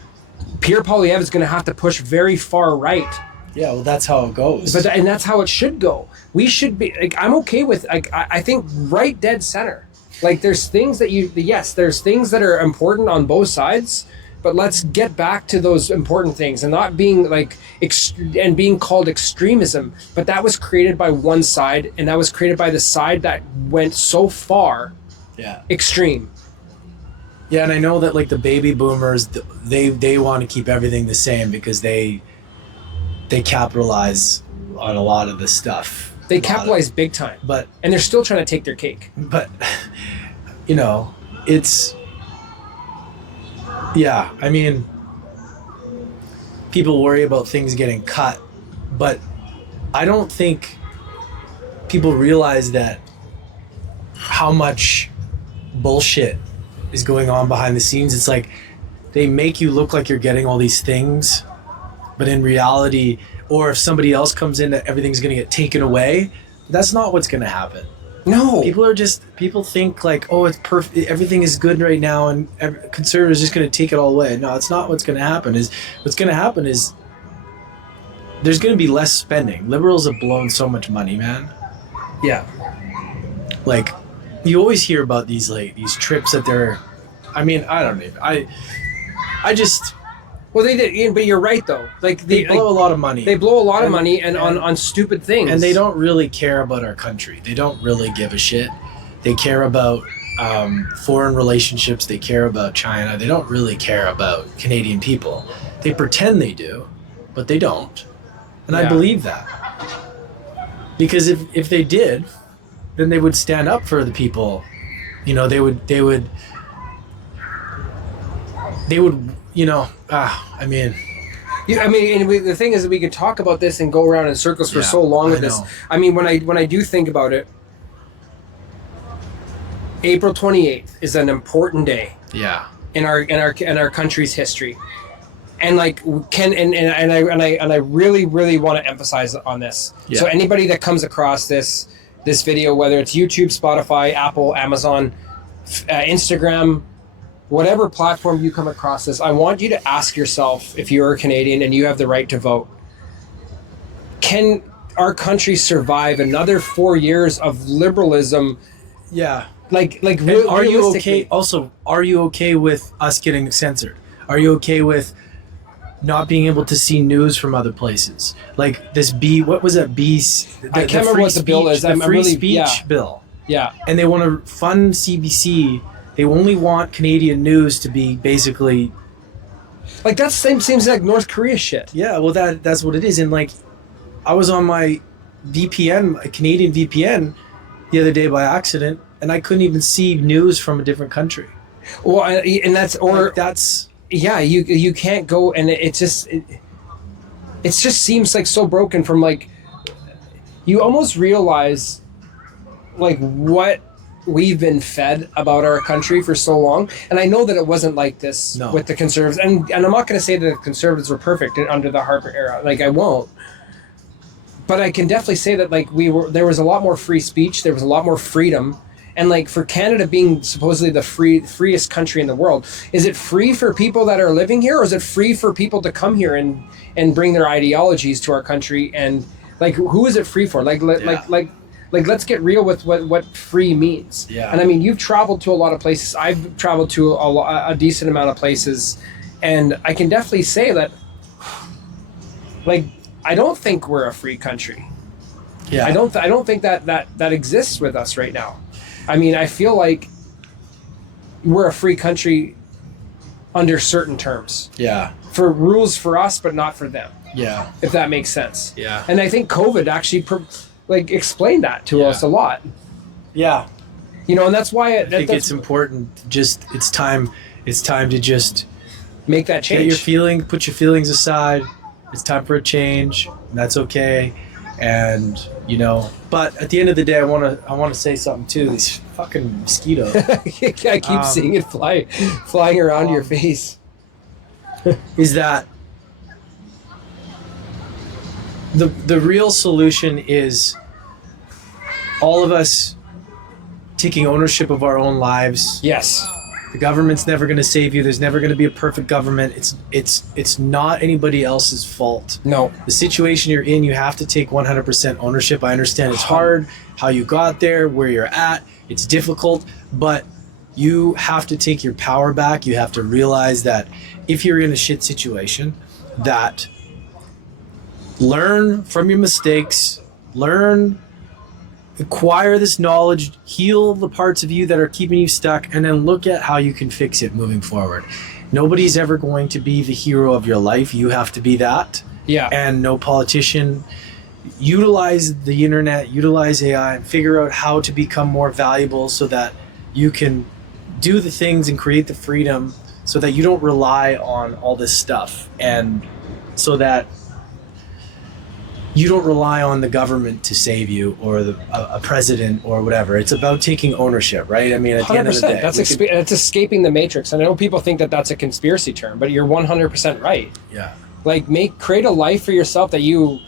Pierre Poilievre is going to have to push very far right. Yeah, well, that's how it goes. And that's how it should go. We should be, like, I'm okay with, like, I think right dead center. Like, there's things there's things that are important on both sides, but let's get back to those important things and not being like and being called extremism. But that was created by one side, and that was created by the side that went so far extreme. Yeah, and I know that, like, the baby boomers, they want to keep everything the same because they capitalize on a lot of the stuff. They capitalize big time, and they're still trying to take their cake. But, you know, it's... Yeah, I mean, people worry about things getting cut, but I don't think people realize that how much bullshit is going on behind the scenes. It's like they make you look like you're getting all these things, but in reality, or if somebody else comes in, that everything's going to get taken away. That's not what's going to happen. No. People think like, oh, it's perfect, everything is good right now, and Conservatives are just going to take it all away. No, it's not what's going to happen. What's going to happen is there's going to be less spending. Liberals have blown so much money, man. Yeah. Like, you always hear about these trips that they're, I mean, I don't even, Well, they did, but you're right though. Like they blow a lot of money. They blow a lot of money and on stupid things. And they don't really care about our country. They don't really give a shit. They care about foreign relationships. They care about China. They don't really care about Canadian people. They pretend they do, but they don't. And I believe that. Because if they did, then they would stand up for the people. You know, they would you know, I mean... Yeah, I mean, and the thing is that we could talk about this and go around in circles for so long with this. I mean, when I do think about it, April 28th is an important day. Yeah. In our country's history, and like I really want to emphasize on this. Yeah. So anybody that comes across this video, whether it's YouTube, Spotify, Apple, Amazon, Instagram, whatever platform you come across this, I want you to ask yourself, if you're a Canadian and you have the right to vote, can our country survive another 4 years of liberalism? Yeah. Like are you okay? Also, are you okay with us getting censored? Are you okay with not being able to see news from other places? Like this what was that I can't remember what the bill is. The free speech bill. Yeah. And they want to fund CBC. They only want Canadian news to be basically... Like that seems like North Korea shit. Yeah, well that's what it is. And like, I was on my VPN, a Canadian VPN, the other day by accident, and I couldn't even see news from a different country. Well, and that's yeah. You can't go, and it just seems like so broken. From like, you almost realize like what we've been fed about our country for so long. And I know that it wasn't like this with the Conservatives, and I'm not going to say that the Conservatives were perfect under the Harper era. Like I won't. But I can definitely say that like there was a lot more free speech, there was a lot more freedom, and like for Canada being supposedly the freest country in the world, is it free for people that are living here, or is it free for people to come here and bring their ideologies to our country? And like who is it free for? Like let's get real with what free means. Yeah. And I mean, you've traveled to a lot of places. I've traveled to a decent amount of places, and I can definitely say that like I don't think we're a free country. Yeah. I don't think that exists with us right now. I mean, I feel like we're a free country under certain terms. Yeah. For rules for us, but not for them. Yeah. If that makes sense. Yeah. And I think COVID actually explained that to us a lot. Yeah. You know, and that's why I think it's important. Just it's time to just make that change. Put your feelings aside. It's time for a change, and that's okay. And you know, but at the end of the day, I want to say something too. These fucking mosquitoes. I keep seeing it flying around your face. Is that the real solution is all of us taking ownership of our own lives? Yes. The government's never going to save you. There's never going to be a perfect government. It's not anybody else's fault. No. The situation you're in, you have to take 100% ownership. I understand it's hard, how you got there, where you're at. It's difficult, but you have to take your power back. You have to realize that if you're in a shit situation, that learn from your mistakes, acquire this knowledge, heal the parts of you that are keeping you stuck, and then look at how you can fix it moving forward. Nobody's ever going to be the hero of your life. You have to be that. Yeah. And no politician. Utilize the internet, utilize AI, and figure out how to become more valuable so that you can do the things and create the freedom so that you don't rely on all this stuff, and so that you don't rely on the government to save you, or a president or whatever. It's about taking ownership, right? I mean, at the end of the day. That's escaping the matrix. And I know people think that that's a conspiracy term, but you're 100% right. Yeah. Like create a life for yourself that you're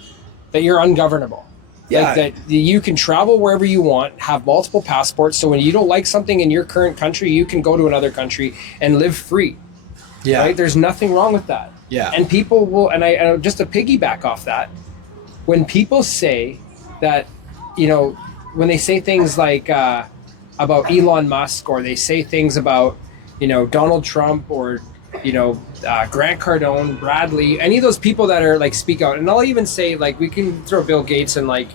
ungovernable. Yeah. Like that you can travel wherever you want, have multiple passports. So when you don't like something in your current country, you can go to another country and live free. Yeah. Right? There's nothing wrong with that. Yeah. And people will, and I just to piggyback off that, when people say that, you know, when they say things like about Elon Musk, or they say things about, you know, Donald Trump, or Grant Cardone, Bradley, any of those people that are like speak out. And I'll even say like we can throw Bill Gates and like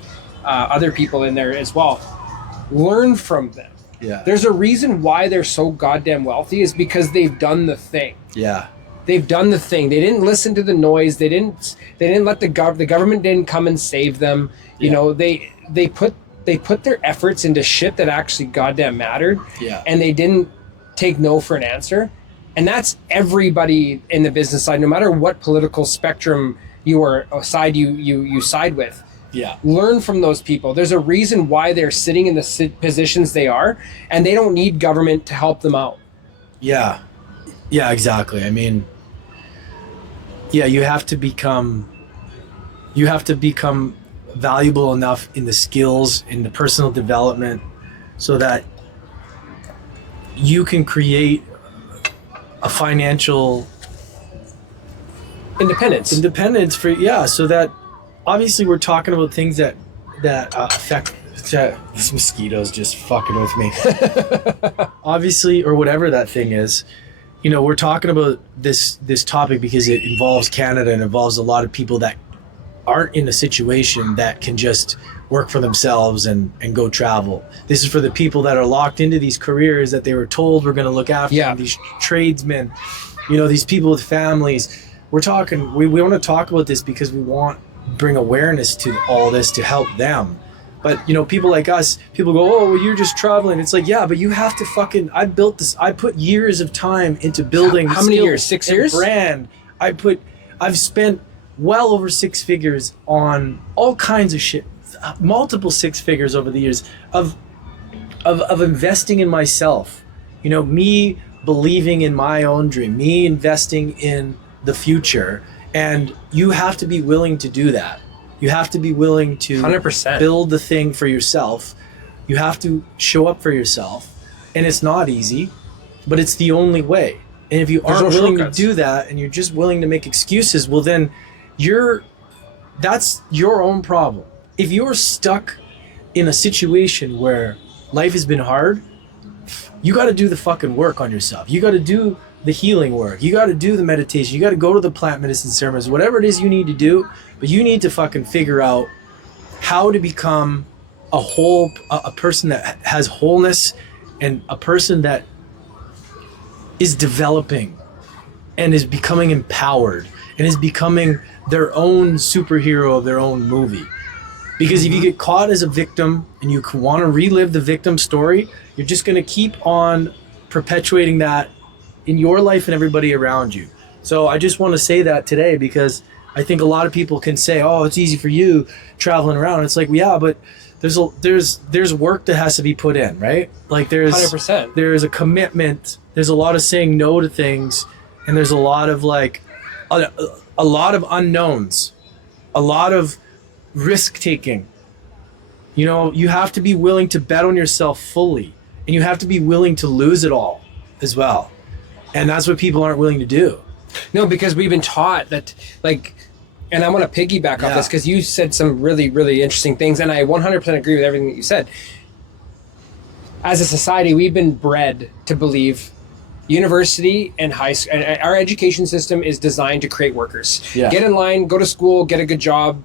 other people in there as well. Learn from them. Yeah. There's a reason why they're so goddamn wealthy is because they've done the thing. Yeah. They've done the thing. They didn't listen to the noise. They didn't let the government didn't come and save them. You know, they put their efforts into shit that actually goddamn mattered. Yeah. And they didn't take no for an answer. And that's everybody in the business side, no matter what political spectrum you side with. Yeah. Learn from those people. There's a reason why they're sitting in the positions they are, and they don't need government to help them out. Yeah. Yeah, exactly. I mean, yeah, you have to become valuable enough in the skills, in the personal development, so that you can create a financial independence so that obviously we're talking about things that affect this mosquito's just fucking with me. Obviously, or whatever that thing is, we're talking about this topic because it involves Canada and involves a lot of people that aren't in a situation that can just work for themselves and go travel. This is for the people that are locked into these careers that they were told were going to look after them, these tradesmen, these people with families. We want to talk about this because we want to bring awareness to all this to help them. But, people like us, people go, oh, well, you're just traveling. It's like, yeah, but you have to I built this. I put years of time into building. How many years? 6 years? Brand. I've spent well over 6 figures on all kinds of shit, multiple 6 figures over the years of investing in myself. Me believing in my own dream, me investing in the future. And you have to be willing to do that. You have to be willing to 100% build the thing for yourself. You have to show up for yourself. And it's not easy, but it's the only way. And if you aren't willing to do that and you're just willing to make excuses, well then that's your own problem. If you're stuck in a situation where life has been hard, you got to do the fucking work on yourself. You got to do the healing work. You got to do the meditation. You got to go to the plant medicine ceremonies, whatever it is you need to do. But you need to fucking figure out how to become a person that has wholeness and a person that is developing and is becoming empowered and is becoming their own superhero of their own movie. Because if you get caught as a victim and you want to relive the victim story, you're just going to keep on perpetuating that in your life and everybody around you. So I just want to say that today because I think a lot of people can say, oh, it's easy for you traveling around. It's like, yeah, but there's work that has to be put in, right? Like there's 100%. There's a commitment. There's a lot of saying no to things. And there's a lot of a lot of unknowns, a lot of risk taking. You have to be willing to bet on yourself fully, and you have to be willing to lose it all as well. And that's what people aren't willing to do. No, because we've been taught that, and I want to piggyback off this because you said some really, really interesting things, and I 100% agree with everything that you said. As a society, we've been bred to believe university and high school, and our education system is designed to create workers. Yeah. Get in line, go to school, get a good job,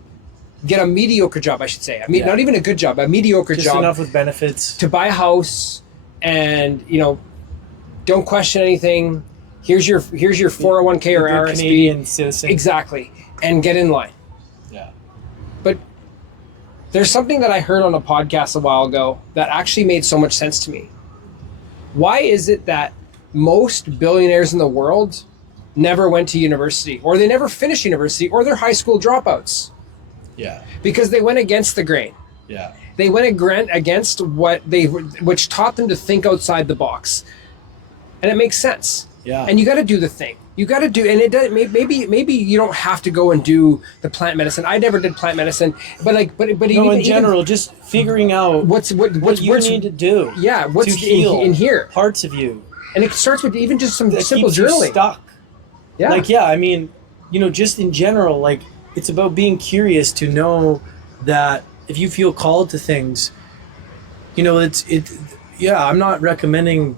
get a mediocre job, I should say. Not even a good job, a mediocre job. Just enough with benefits. To buy a house and, don't question anything. Here's your 401k or RSP. Canadian citizen. Exactly. And get in line. Yeah. But there's something that I heard on a podcast a while ago that actually made so much sense to me. Why is it that most billionaires in the world never went to university, or they never finished university, or they're high school dropouts? Yeah. Because they went against the grain. Yeah. They went against which taught them to think outside the box. And it makes sense. Yeah. And you got to do the thing. You got to do, and it does, maybe you don't have to go and do the plant medicine. I never did plant medicine, but in general, just figuring out what you need to do. Yeah, what's to heal in here, parts of you, and it starts with even just some simple keeps journaling. You stuck. Yeah. Just in general, it's about being curious to know that if you feel called to things, I'm not recommending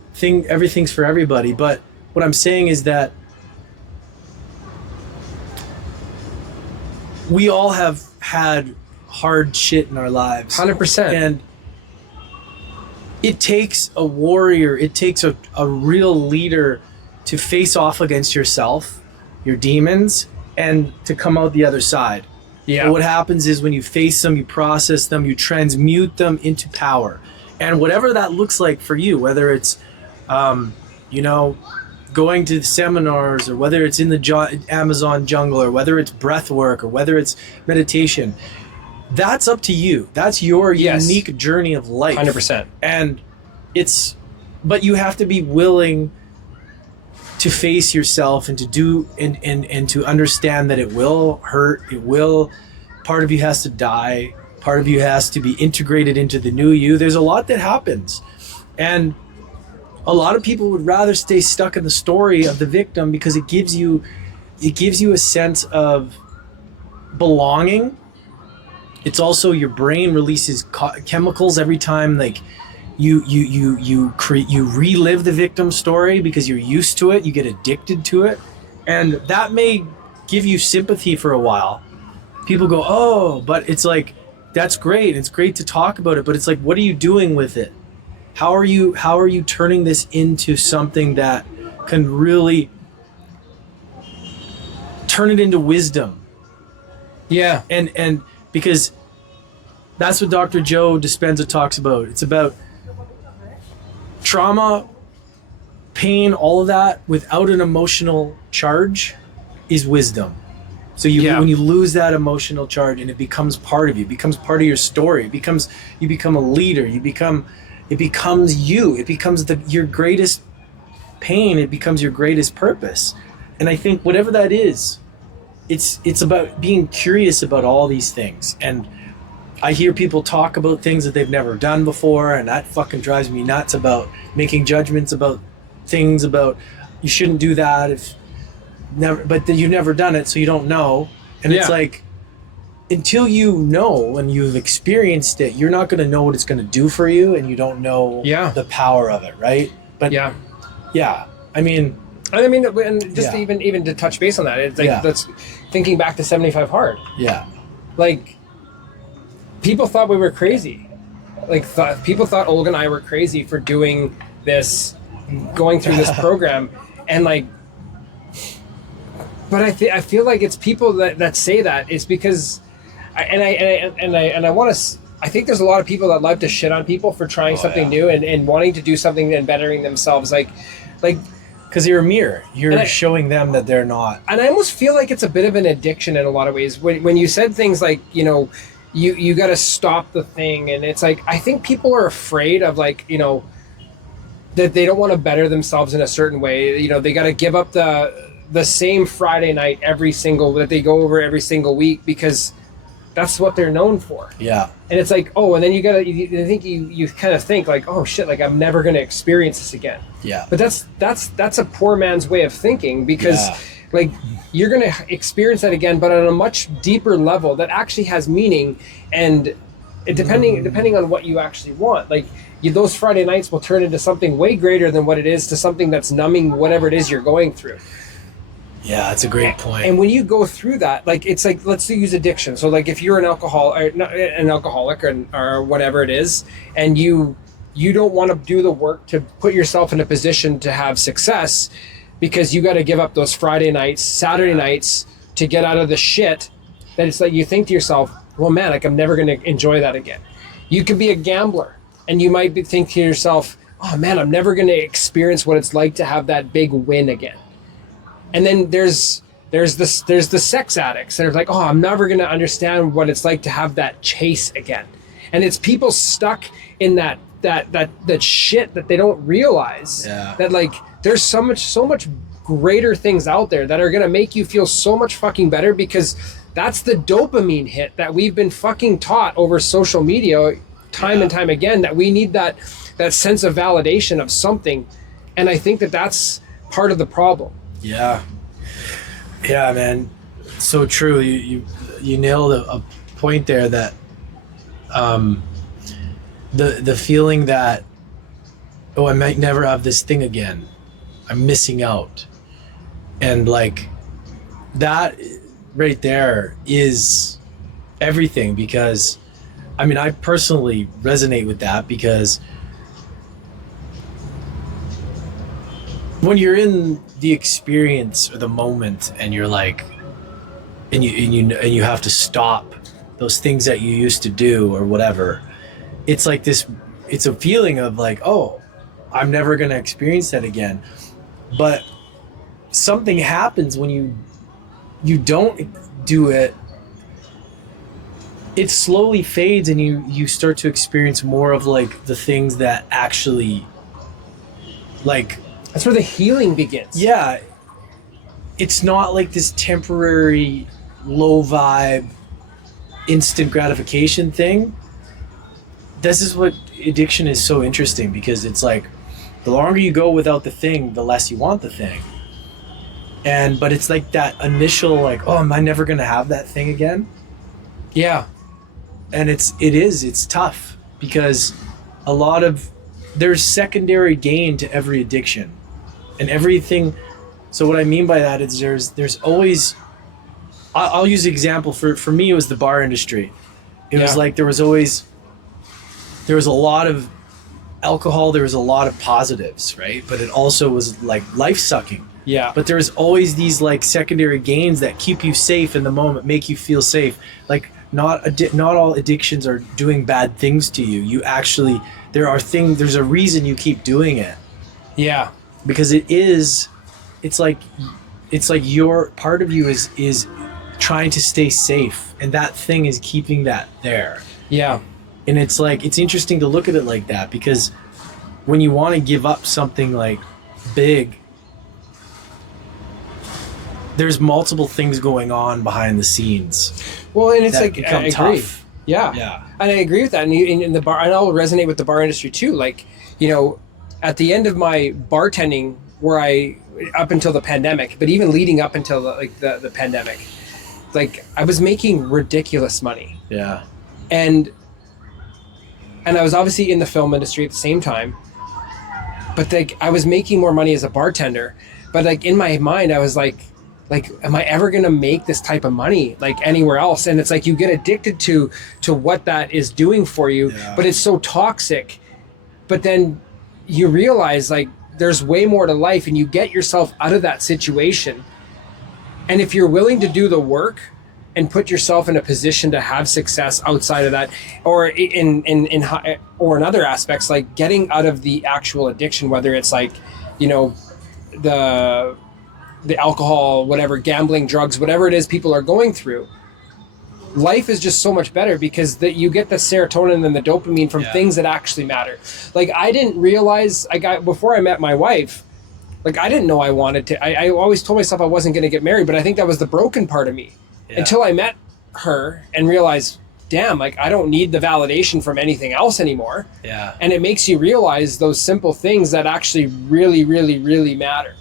everything's for everybody, but what I'm saying is that we all have had hard shit in our lives. 100%. And it takes a warrior, it takes a real leader to face off against yourself, your demons, and to come out the other side. Yeah. And what happens is when you face them, you process them, you transmute them into power. And whatever that looks like for you, whether it's, going to seminars, or whether it's in the Amazon jungle, or whether it's breath work, or whether it's meditation, that's up to you. That's your unique journey of life. 100%. And but you have to be willing to face yourself and to do and to understand that it will hurt. Part of you has to die. Part of you has to be integrated into the new you. There's a lot that happens. And a lot of people would rather stay stuck in the story of the victim because it gives you a sense of belonging. It's also your brain releases chemicals every time you relive the victim story because you're used to it, you get addicted to it, and that may give you sympathy for a while. People go, oh, but it's like, that's great, it's great to talk about it, but it's like, what are you doing with it? How are you turning this into something that can really turn it into wisdom? Yeah. And because that's what Dr. Joe Dispenza talks about. It's about trauma, pain, all of that without an emotional charge is wisdom. So when you lose that emotional charge and it becomes part of you, it becomes part of your story, you become a leader, it becomes you, it becomes your greatest pain, it becomes your greatest purpose. And I think whatever that is, it's about being curious about all these things. And I hear people talk about things that they've never done before, and that fucking drives me nuts, about making judgments about things, about you shouldn't do that but you've never done it, so you don't know. And it's like, until you know and you've experienced it, you're not going to know what it's going to do for you, and you don't know the power of it, right? But I mean, and just even to touch base on that, it's like that's thinking back to 75 Hard. Yeah. Like, people thought we were crazy. People thought Olga and I were crazy for doing this, going through this program, and but I feel like it's people that say that it's because, I think there's a lot of people that love to shit on people for trying something new and wanting to do something and bettering themselves, like because you're a mirror. You're showing them that they're not. And I almost feel like it's a bit of an addiction in a lot of ways. When you said things like, you got to stop the thing, and it's like, I think people are afraid of that they don't want to better themselves in a certain way. They got to give up the same Friday night that they go over every single week because that's what they're known for. Yeah. And it's like, oh, and then you kind of think like, oh shit, like I'm never going to experience this again. Yeah. But that's a poor man's way of thinking, because like you're going to experience that again, but on a much deeper level that actually has meaning, and depending on what you actually want. Like those Friday nights will turn into something way greater than what it is, to something that's numbing whatever it is you're going through. Yeah, that's a great point. And when you go through that, like, it's like, let's use addiction. So like if you're an alcoholic or whatever it is, and you don't want to do the work to put yourself in a position to have success, because you got to give up those Friday nights, Saturday nights to get out of the shit, that it's like you think to yourself, well, man, like I'm never going to enjoy that again. You could be a gambler, and you might think to yourself, oh man, I'm never going to experience what it's like to have that big win again. And then there's the sex addicts that are like, oh, I'm never going to understand what it's like to have that chase again. And it's people stuck in that shit that they don't realize that like there's so much greater things out there that are going to make you feel so much fucking better, because that's the dopamine hit that we've been fucking taught over social media time and time again, that we need that sense of validation of something. And I think that's part of the problem. Yeah, man, so true. You nailed a point there, that the feeling that, oh, I might never have this thing again, I'm missing out, and like that right there is everything, because I mean, I personally resonate with that, because when you're in the experience or the moment and you're like, and you have to stop those things that you used to do or whatever, it's like this, it's a feeling of like, oh, I'm never going to experience that again. But something happens when you don't do it. It slowly fades, and you start to experience more of like the things that actually, like, that's where the healing begins. Yeah, it's not like this temporary low vibe instant gratification thing. This is what addiction is so interesting, because it's like the longer you go without the thing, the less you want the thing. But it's like that initial like, oh, am I never gonna have that thing again? Yeah. And it's tough, because there's secondary gain to every addiction and everything. So what I mean by that is there's always, I'll use an example. For me, it was the bar industry. It was like there was a lot of alcohol, there was a lot of positives, right? But it also was like life sucking. Yeah. But there's always these like secondary gains that keep you safe in the moment, make you feel safe. Like not all addictions are doing bad things to you. You actually, there's a reason you keep doing it. Yeah. Because it's like your part of you is trying to stay safe, and that thing is keeping that there. Yeah. And it's like, it's interesting to look at it like that, because when you want to give up something like big, there's multiple things going on behind the scenes. Well, and it's that like, become I agree. tough. Yeah. Yeah. And I agree with that. And in the bar, and I'll resonate with the bar industry too. Like, you know, at the end of my bartending, up until the pandemic, but even leading up until the pandemic, like I was making ridiculous money. Yeah. And I was obviously in the film industry at the same time, but like I was making more money as a bartender. But like in my mind, I was like, am I ever going to make this type of money like anywhere else? And it's like you get addicted to what that is doing for you, but it's so toxic. But then you realize like there's way more to life, and you get yourself out of that situation. And if you're willing to do the work and put yourself in a position to have success outside of that, or in other aspects, like getting out of the actual addiction, whether it's like, you know, the alcohol, whatever, gambling, drugs, whatever it is people are going through, life is just so much better, because you get the serotonin and the dopamine from things that actually matter. Like I didn't realize, before I met my wife, like I didn't know I wanted to, I always told myself I wasn't going to get married, but I think that was the broken part of me until I met her and realized, damn, like I don't need the validation from anything else anymore. Yeah. And it makes you realize those simple things that actually really, really, really matter.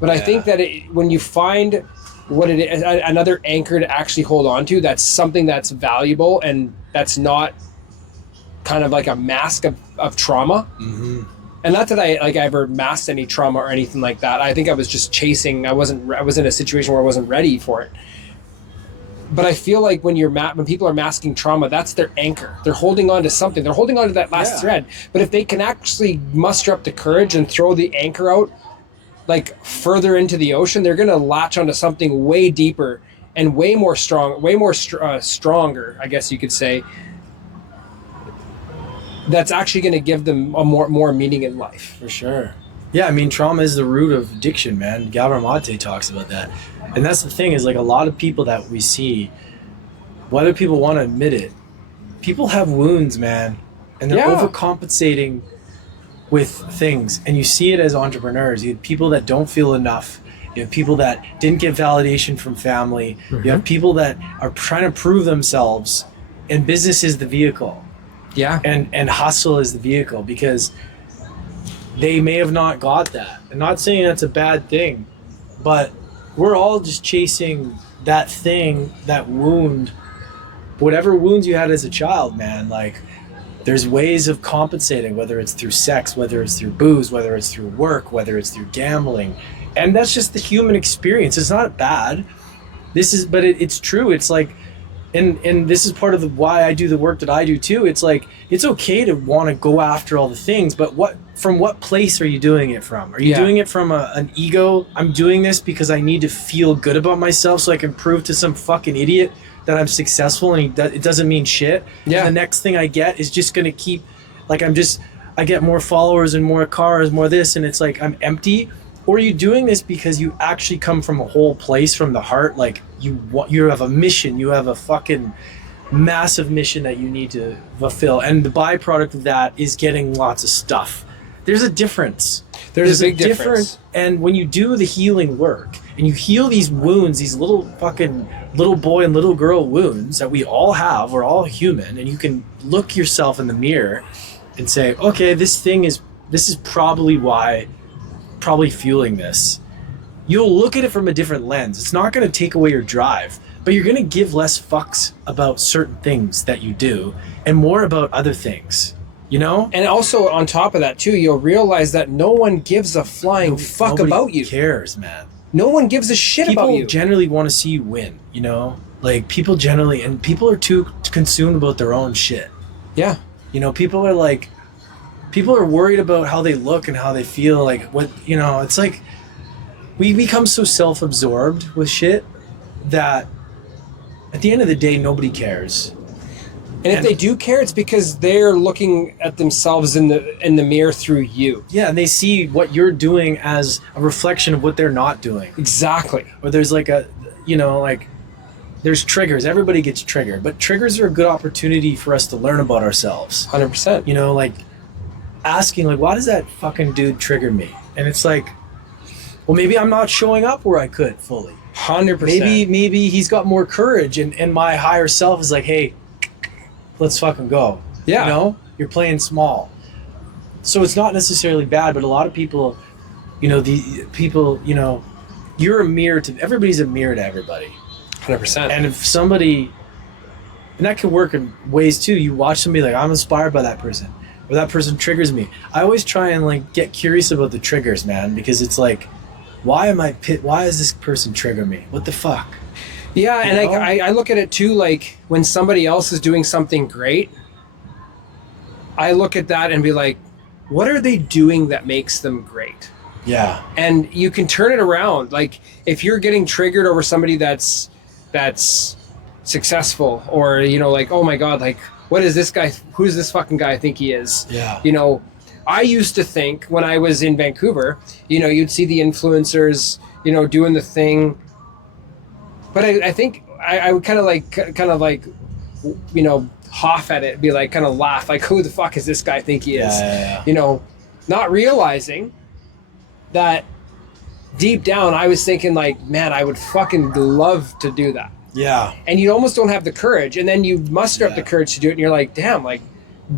But I think that when you find what it is, another anchor to actually hold on to, that's something that's valuable and that's not kind of like a mask of trauma. Mm-hmm. And not that I ever masked any trauma or anything like that. I think I was just chasing. I was in a situation where I wasn't ready for it. But I feel like when people are masking trauma, that's their anchor. They're holding on to something. They're holding on to that last thread. But if they can actually muster up the courage and throw the anchor out, like further into the ocean, they're going to latch onto something way deeper and way more stronger, I guess you could say, that's actually going to give them a more meaning in life. For sure. Yeah, I mean, trauma is the root of addiction, man. Gabor Mate talks about that. And that's the thing, is like a lot of people that we see, whether people want to admit it, people have wounds, man. And they're overcompensating with things. And you see it as entrepreneurs. You have people that don't feel enough. You have people that didn't get validation from family. Mm-hmm. You have people that are trying to prove themselves, and business is the vehicle. Yeah. And hustle is the vehicle, because they may have not got that. I'm not saying that's a bad thing, but we're all just chasing that thing, that wound, whatever wounds you had as a child, man. Like, there's ways of compensating, whether it's through sex, whether it's through booze, whether it's through work, whether it's through gambling. And that's just the human experience. It's not bad. It's true. It's like, and this is part of why I do the work that I do too. It's like, it's okay to want to go after all the things, but from what place are you doing it from? Are you doing it from an ego? I'm doing this because I need to feel good about myself so I can prove to some fucking idiot that I'm successful, and it doesn't mean shit. Yeah. And the next thing I get is just going to keep, like, I get more followers and more cars, more this, and it's like I'm empty. Or are you doing this because you actually come from a whole place, from the heart? Like you have a mission, you have a fucking massive mission that you need to fulfill, and the byproduct of that is getting lots of stuff. There's a difference. There's a big difference. And when you do the healing work and you heal these wounds, these little fucking little boy and little girl wounds that we all have, we're all human, and you can look yourself in the mirror and say, okay, this is probably fueling this. You'll look at it from a different lens. It's not going to take away your drive, but you're going to give less fucks about certain things that you do and more about other things, you know? And also on top of that too, you'll realize that no one gives a flying fuck about you. Nobody cares, man. No one gives a shit about you. People generally want to see you win, you know? Like people are too consumed about their own shit. Yeah. You know, people are worried about how they look and how they feel, like what, you know, it's like we become so self-absorbed with shit that at the end of the day, nobody cares. And if they do care, it's because they're looking at themselves in the mirror through you. Yeah, and they see what you're doing as a reflection of what they're not doing. Exactly. Or there's like there's triggers. Everybody gets triggered, but triggers are a good opportunity for us to learn about ourselves. 100%. You know, like asking, like, why does that fucking dude trigger me? And it's like, well, maybe I'm not showing up where I could fully. 100%. Maybe he's got more courage, and my higher self is like, hey, let's fucking go. Yeah. You know, you're playing small. So it's not necessarily bad, but a lot of people, you know, you're a mirror to, everybody's a mirror to everybody. 100%. And if somebody, and that can work in ways too, you watch somebody like, I'm inspired by that person, or that person triggers me. I always try and like get curious about the triggers, man, because it's like, why is this person trigger me? What the fuck? Yeah, and I look at it too, like when somebody else is doing something great, I look at that and be like, what are they doing that makes them great? Yeah. And you can turn it around. Like if you're getting triggered over somebody that's successful, or, you know, like, oh my God, like, what is this guy? Who's this fucking guy I think he is? Yeah. You know, I used to think when I was in Vancouver, you know, you'd see the influencers, you know, doing the thing. But I think I would kind of like, you know, huff at it, be like, kind of laugh, like, who the fuck is this guy think he is? Yeah. You know, not realizing that deep down I was thinking like, man, I would fucking love to do that. Yeah. And you almost don't have the courage, and then you muster up the courage to do it, and you're like, damn, like,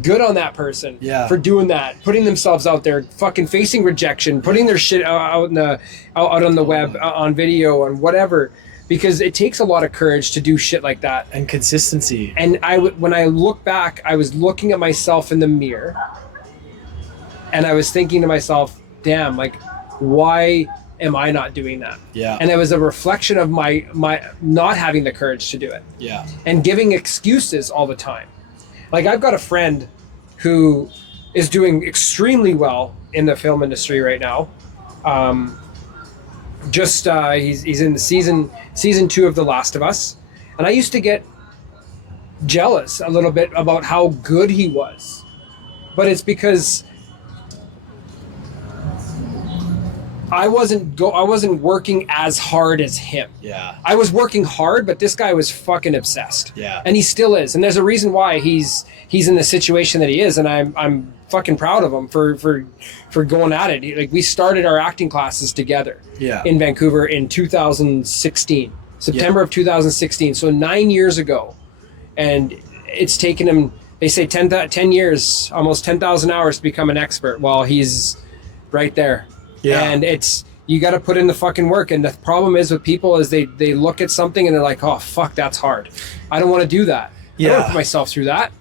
good on that person for doing that, putting themselves out there, fucking facing rejection, putting their shit out on the web, on video, on whatever, because it takes a lot of courage to do shit like that. And consistency. And when I look back, I was looking at myself in the mirror, and I was thinking to myself, damn, like, why am I not doing that? Yeah. And it was a reflection of my not having the courage to do it. Yeah. And giving excuses all the time. Like, I've got a friend who is doing extremely well in the film industry right now. He's in the season 2 of The Last of Us. And I used to get jealous a little bit about how good he was. But it's because I wasn't working as hard as him. Yeah. I was working hard, but this guy was fucking obsessed. Yeah. And he still is. And there's a reason why he's in the situation that he is, and I'm fucking proud of him for going at it. Like, we started our acting classes together in Vancouver in 2016. September of 2016. So 9 years ago. And it's taken him, they say 10 years, almost 10,000 hours to become an expert, while he's right there. Yeah. And you got to put in the fucking work. And the problem is with people is they look at something and they're like, oh, fuck, that's hard. I don't want to do that. I don't want to put myself through that.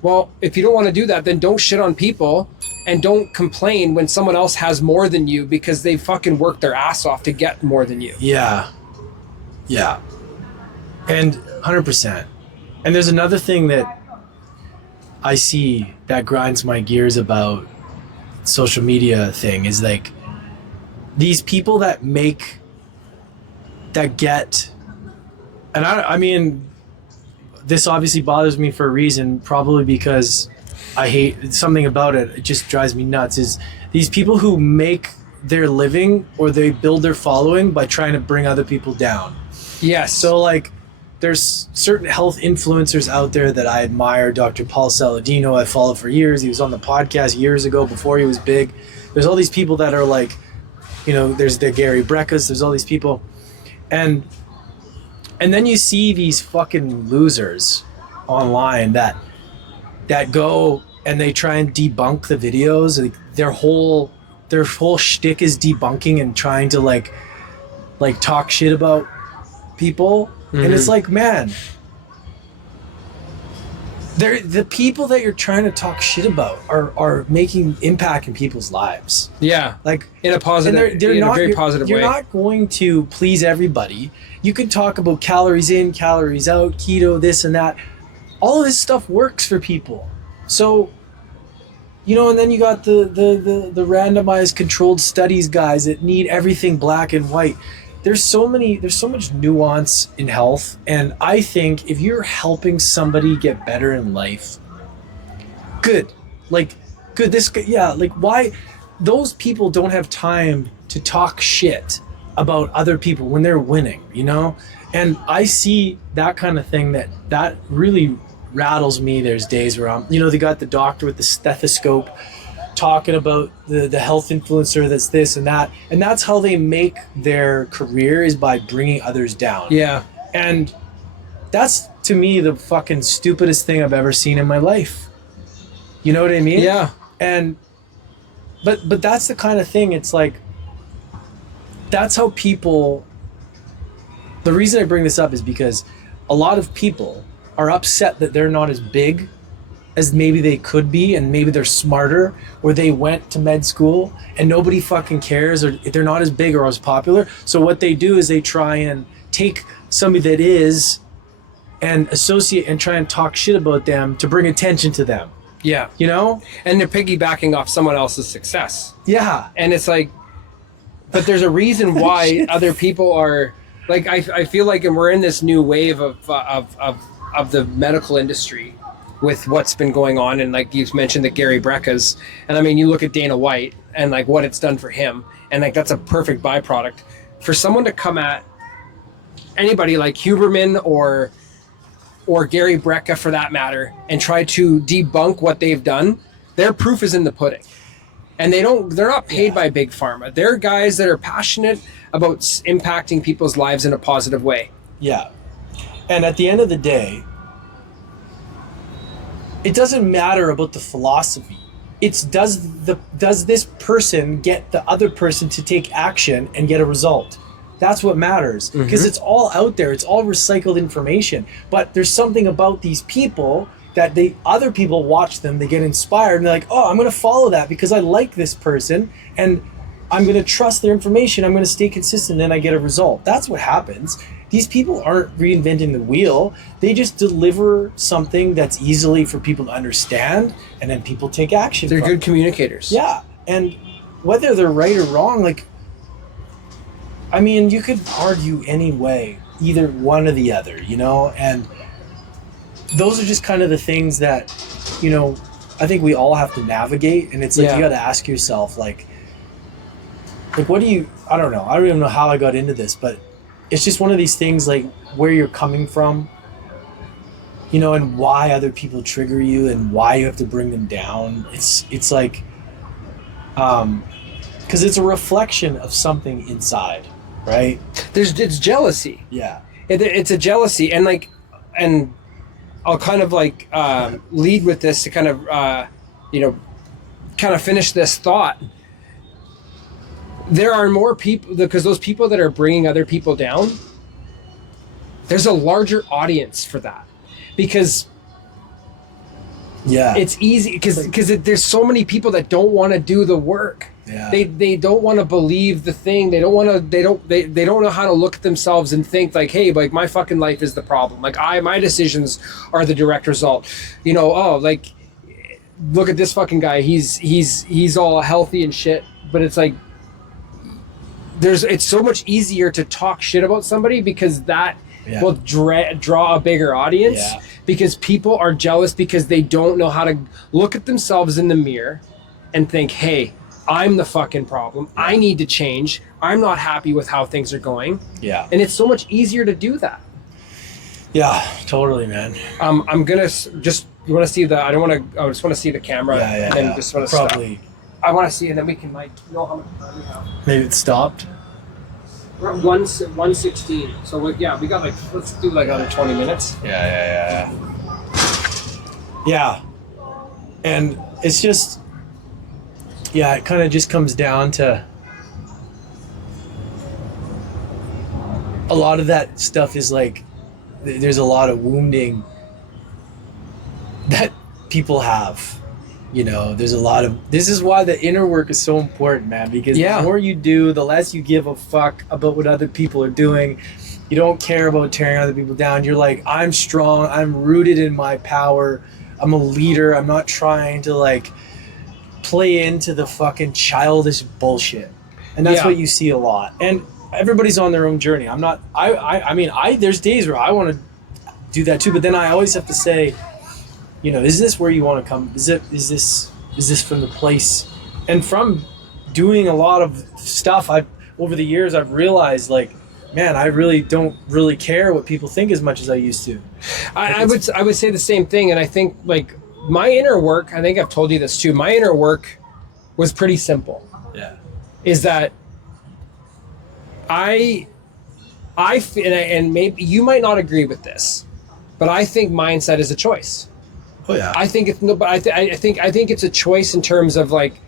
Well, if you don't want to do that, then don't shit on people and don't complain when someone else has more than you, because they fucking worked their ass off to get more than you. Yeah. Yeah. And 100%. And there's another thing that I see that grinds my gears about social media thing is like these people that get, and I mean, this obviously bothers me for a reason, probably because I hate something about it. It just drives me nuts is these people who make their living or they build their following by trying to bring other people down. Yes. So like there's certain health influencers out there that I admire. Dr. Paul Saladino, I followed for years. He was on the podcast years ago before he was big. There's all these people that are like, you know, there's the Gary Breckers, there's all these people. And then you see these fucking losers online that go and they try and debunk the videos. Like their whole shtick is debunking and trying to like talk shit about people. Mm-hmm. And it's like, man, the people that you're trying to talk shit about are making impact in people's lives. Yeah, like in a positive, they're in not, a very positive way. You're not going to please everybody. You can talk about calories in, calories out, keto, this and that. All of this stuff works for people. So, you know, and then you got the randomized controlled studies guys that need everything black and white. There's so much nuance in health, and I think if you're helping somebody get better in life, good. Why those people don't have time to talk shit about other people when they're winning, you know? And I see that kind of thing that really rattles me. There's days where they got the doctor with the stethoscope talking about the health influencer that's this and that, and that's how they make their career, is by bringing others down. Yeah. And that's, to me, the fucking stupidest thing I've ever seen in my life. You know what I mean? Yeah. And but that's the kind of thing, it's like, that's how people, the reason I bring this up is because a lot of people are upset that they're not as big as maybe they could be, and maybe they're smarter, or they went to med school and nobody fucking cares, or they're not as big or as popular. So what they do is they try and take somebody that is and associate and try and talk shit about them to bring attention to them. Yeah. You know? And they're piggybacking off someone else's success. Yeah. And it's like, but there's a reason why other people are like, I feel like, and we're in this new wave of the medical industry with what's been going on, and like you've mentioned the Gary Breckers, and I mean, you look at Dana White and like what it's done for him, and like that's a perfect byproduct for someone to come at anybody like Huberman or Gary Brecka for that matter and try to debunk what they've done. Their proof is in the pudding, and they're not paid by big pharma. They're guys that are passionate about impacting people's lives in a positive way. Yeah. And at the end of the day, it doesn't matter about the philosophy. It's does this person get the other person to take action and get a result? That's what matters, because it's all out there. It's all recycled information. But there's something about these people that other people watch them, they get inspired, and they're like, oh, I'm going to follow that because I like this person, and I'm going to trust their information. I'm going to stay consistent, and I get a result. That's what happens. These people aren't reinventing the wheel. They just deliver something that's easily for people to understand, and then people take action. They're good communicators. Yeah. And whether they're right or wrong, like, I mean, you could argue any way, either one or the other, you know? And those are just kind of the things that, you know, I think we all have to navigate. And it's like, you got to ask yourself, like, what do you, I don't know. I don't even know how I got into this, but it's just one of these things, like, where you're coming from, you know, and why other people trigger you and why you have to bring them down. It's like, because it's a reflection of something inside, right? It's jealousy. Yeah. It's a jealousy, and like, and I'll kind of like lead with this to kind of, kind of finish this thought. There are more people, because those people that are bringing other people down, there's a larger audience for that, because it's easy, because there's so many people that don't want to do the work. Yeah. They don't want to believe the thing. They don't know how to look at themselves and think like, hey, like my fucking life is the problem. Like my decisions are the direct result. You know, oh, like look at this fucking guy. He's all healthy and shit. But it's like it's so much easier to talk shit about somebody because that will draw a bigger audience because people are jealous because they don't know how to look at themselves in the mirror and think, hey, I'm the fucking problem. I need to change. I'm not happy with how things are going. Yeah. And it's so much easier to do that. Yeah, totally, man. I'm going to just, you want to see I just want to see the camera. And then just want to probably stop. I want to see, and then we can like know how much time we have. Maybe it stopped. We're at 1:16. So we got like, let's do like another 20 minutes. Yeah. And it's just, it kind of just comes down to a lot of that stuff is like, there's a lot of wounding that people have. You know, there's a lot of, this is why the inner work is so important, man, because the more you do, the less you give a fuck about what other people are doing. You don't care about tearing other people down. You're like, I'm strong. I'm rooted in my power. I'm a leader. I'm not trying to like play into the fucking childish bullshit. And that's what you see a lot. And everybody's on their own journey. I'm not, I mean, there's days where I want to do that too, but then I always have to say, you know, is this where you want to come? Is this from the place? And from doing a lot of stuff, over the years, I've realized like, man, I really don't really care what people think as much as I used to. I would say the same thing. And I think like my inner work, I think I've told you this too. My inner work was pretty simple. Yeah. Is that and maybe you might not agree with this, but I think mindset is a choice. Oh yeah. I think I think it's a choice in terms of like,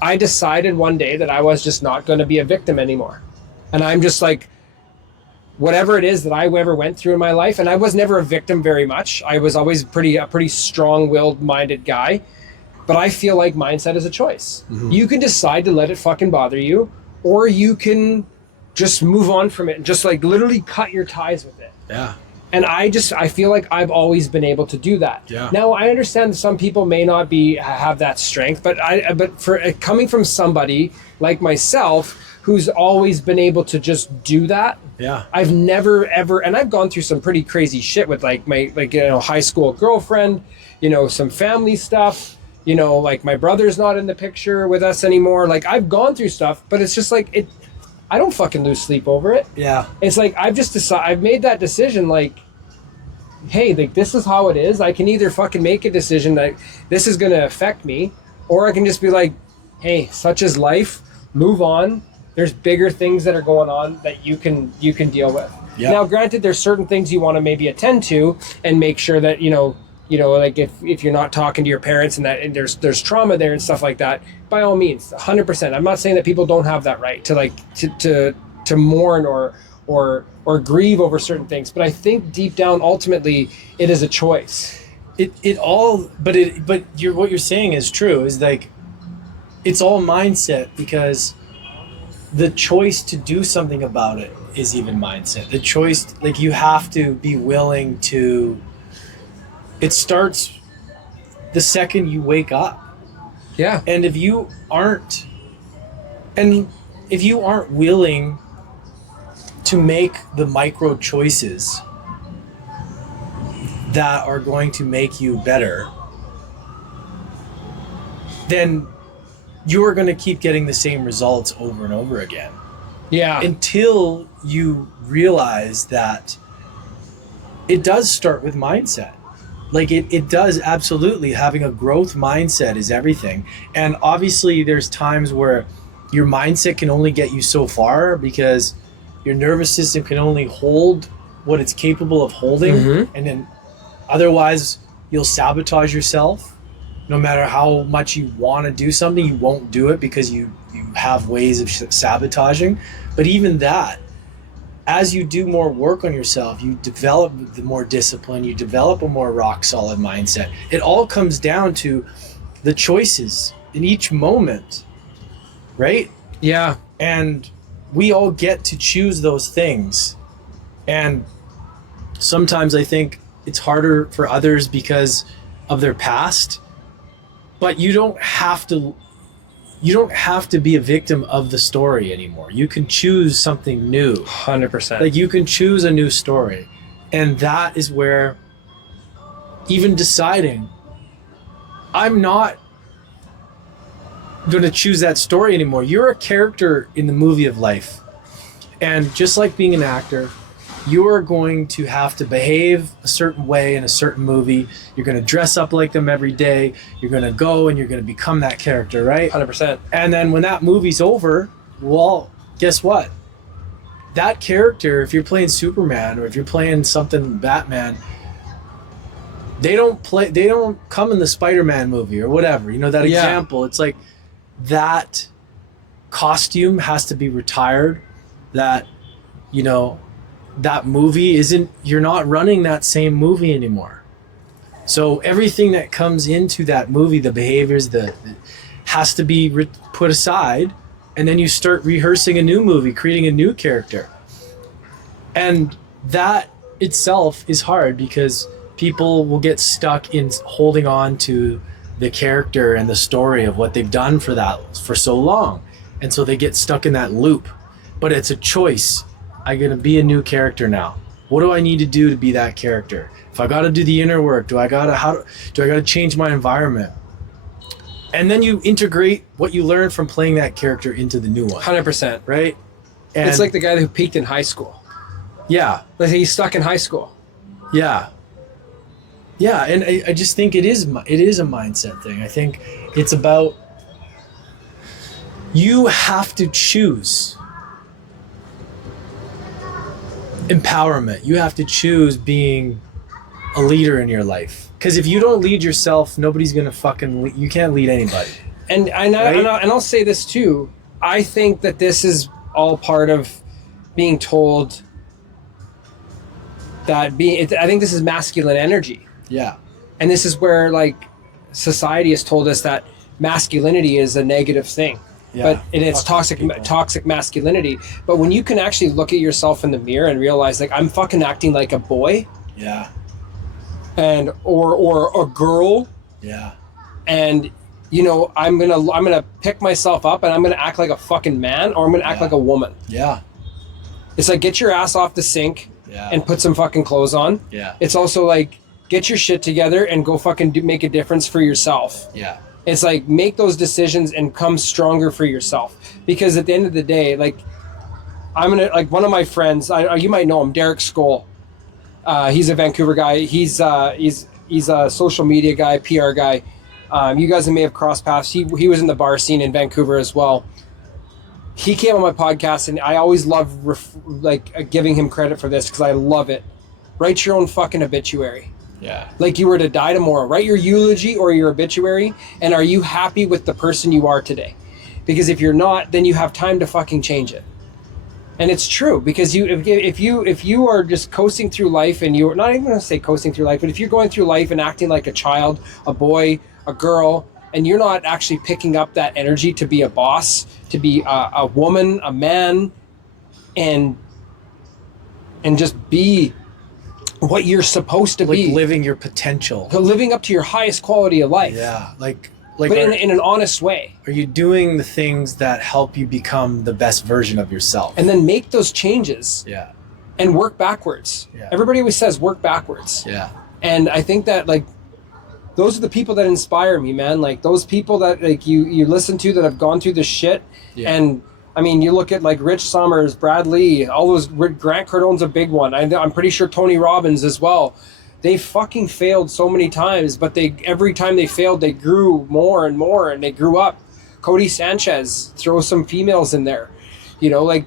I decided one day that I was just not going to be a victim anymore, and I'm just like, whatever it is that I ever went through in my life, and I was never a victim very much. I was always a pretty strong-willed, minded guy, but I feel like mindset is a choice. Mm-hmm. You can decide to let it fucking bother you, or you can just move on from it and just like literally cut your ties with it. Yeah. And I feel like I've always been able to do that. Yeah. Now I understand that some people may not have that strength, but for coming from somebody like myself who's always been able to just do that. Yeah. I've never ever, and I've gone through some pretty crazy shit with like my high school girlfriend, some family stuff, like my brother's not in the picture with us anymore. Like I've gone through stuff, but it's just like I don't fucking lose sleep over it. Yeah. It's like I've made that decision like, hey, like this is how it is. I can either fucking make a decision that this is going to affect me, or I can just be like, hey, such is life, move on. There's bigger things that are going on that you can deal with. Yeah. Now, granted, there's certain things you want to maybe attend to and make sure that, like if you're not talking to your parents and there's trauma there and stuff like that, by all means, 100%. I'm not saying that people don't have that right to mourn or grieve over certain things, but I think deep down, ultimately, it is a choice. What you're saying is true. Is like, it's all mindset, because the choice to do something about it is even mindset. The choice, like you have to be willing to. It starts the second you wake up. Yeah. And if you aren't willing to make the micro choices that are going to make you better, then you're going to keep getting the same results over and over again. Yeah. Until you realize that it does start with mindset. Like it does, absolutely. Having a growth mindset is everything. And obviously there's times where your mindset can only get you so far, because your nervous system can only hold what it's capable of holding. Mm-hmm. And then otherwise you'll sabotage yourself. No matter how much you want to do something, you won't do it because you have ways of sabotaging. But even that, as you do more work on yourself, you develop the more discipline, you develop a more rock solid mindset. It all comes down to the choices in each moment right? Yeah. And we all get to choose those things. And sometimes I think it's harder for others because of their past, but you don't have to be a victim of the story anymore. You can choose something new. 100%. Like, you can choose a new story. And that is where even deciding, I'm not going to choose that story anymore. You're a character in the movie of life. And just like being an actor, you are going to have to behave a certain way in a certain movie. You're going to dress up like them every day. You're going to go and you're going to become that character, right? 100%. And then when that movie's over, well, guess what? That character, if you're playing Superman or if you're playing something Batman, they don't come in the Spider-Man movie or whatever. You know, that example. It's like that costume has to be retired. That, you know, that movie you're not running that same movie anymore. So everything that comes into that movie, the behaviors, has to be put aside, and then you start rehearsing a new movie, creating a new character. And that itself is hard because people will get stuck in holding on to the character and the story of what they've done for so long. And so they get stuck in that loop. But it's a choice. I'm going to be a new character now. What do I need to do to be that character? If I got to do the inner work, do I got to change my environment? And then you integrate what you learned from playing that character into the new one. 100%. Right? And it's like the guy who peaked in high school. Yeah. Like he's stuck in high school. Yeah. Yeah, and I just think it is a mindset thing. I think it's about, you have to choose empowerment. You have to choose being a leader in your life. Because if you don't lead yourself, nobody's going to you can't lead anybody. And I'll say this too. I think that this is all part of being told that I think this is masculine energy. Yeah. And this is where, like, society has told us that masculinity is a negative thing. Yeah. And it's toxic masculinity. But when you can actually look at yourself in the mirror and realize, like, I'm fucking acting like a boy. Yeah. And or a girl. Yeah. And, you know, I'm gonna pick myself up and I'm gonna act like a fucking man, or I'm gonna act like a woman. Yeah. It's like, get your ass off the sink and put some fucking clothes on. Yeah. It's also like, get your shit together and go fucking make a difference for yourself. Yeah. It's like, make those decisions and come stronger for yourself. Because at the end of the day, like, one of my friends, you might know him, Derek Skoll. He's a Vancouver guy. He's a social media guy, PR guy. You guys may have crossed paths. He was in the bar scene in Vancouver as well. He came on my podcast, and I always love giving him credit for this because I love it. Write your own fucking obituary. Yeah. Like you were to die tomorrow. Write your eulogy or your obituary, and are you happy with the person you are today? Because if you're not, then you have time to fucking change it. And it's true, because if you are just coasting through life, and you're not even going to say coasting through life, but if you're going through life and acting like a child, a boy, a girl, and you're not actually picking up that energy to be a boss, to be a woman, a man, and just be what you're supposed to be, living your potential, living up to your highest quality of life. Yeah, but in an honest way. Are you doing the things that help you become the best version of yourself? And then make those changes. Yeah. And work backwards. Yeah. Everybody always says work backwards. Yeah. And I think that, like, those are the people that inspire me, man. Like, those people that, like, you listen to that have gone through this shit. Yeah. And I mean, you look at, like, Rich Summers, Brad Lee, all those. Grant Cardone's a big one. I'm pretty sure Tony Robbins as well. They fucking failed so many times, but every time they failed, they grew more and more, and they grew up. Cody Sanchez, throw some females in there. You know, like,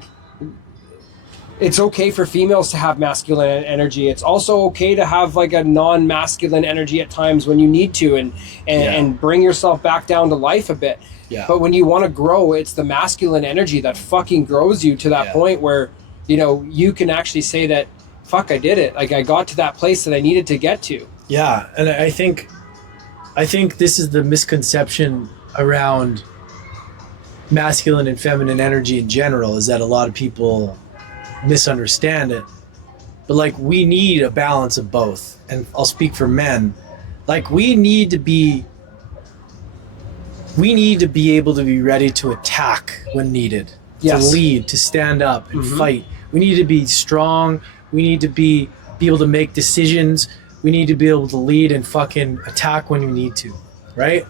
it's okay for females to have masculine energy. It's also okay to have, like, a non-masculine energy at times when you need to, and bring yourself back down to life a bit. Yeah. But when you want to grow, it's the masculine energy that fucking grows you to that point where, you know, you can actually say that, fuck, I did it. Like, I got to that place that I needed to get to. Yeah. And I think this is the misconception around masculine and feminine energy in general is that a lot of people misunderstand it. But like, we need a balance of both. And I'll speak for men. Like, we need to be able to be ready to attack when needed, to lead, to stand up and fight. We need to be strong. We need to be able to make decisions. We need to be able to lead and fucking attack when we need to, right?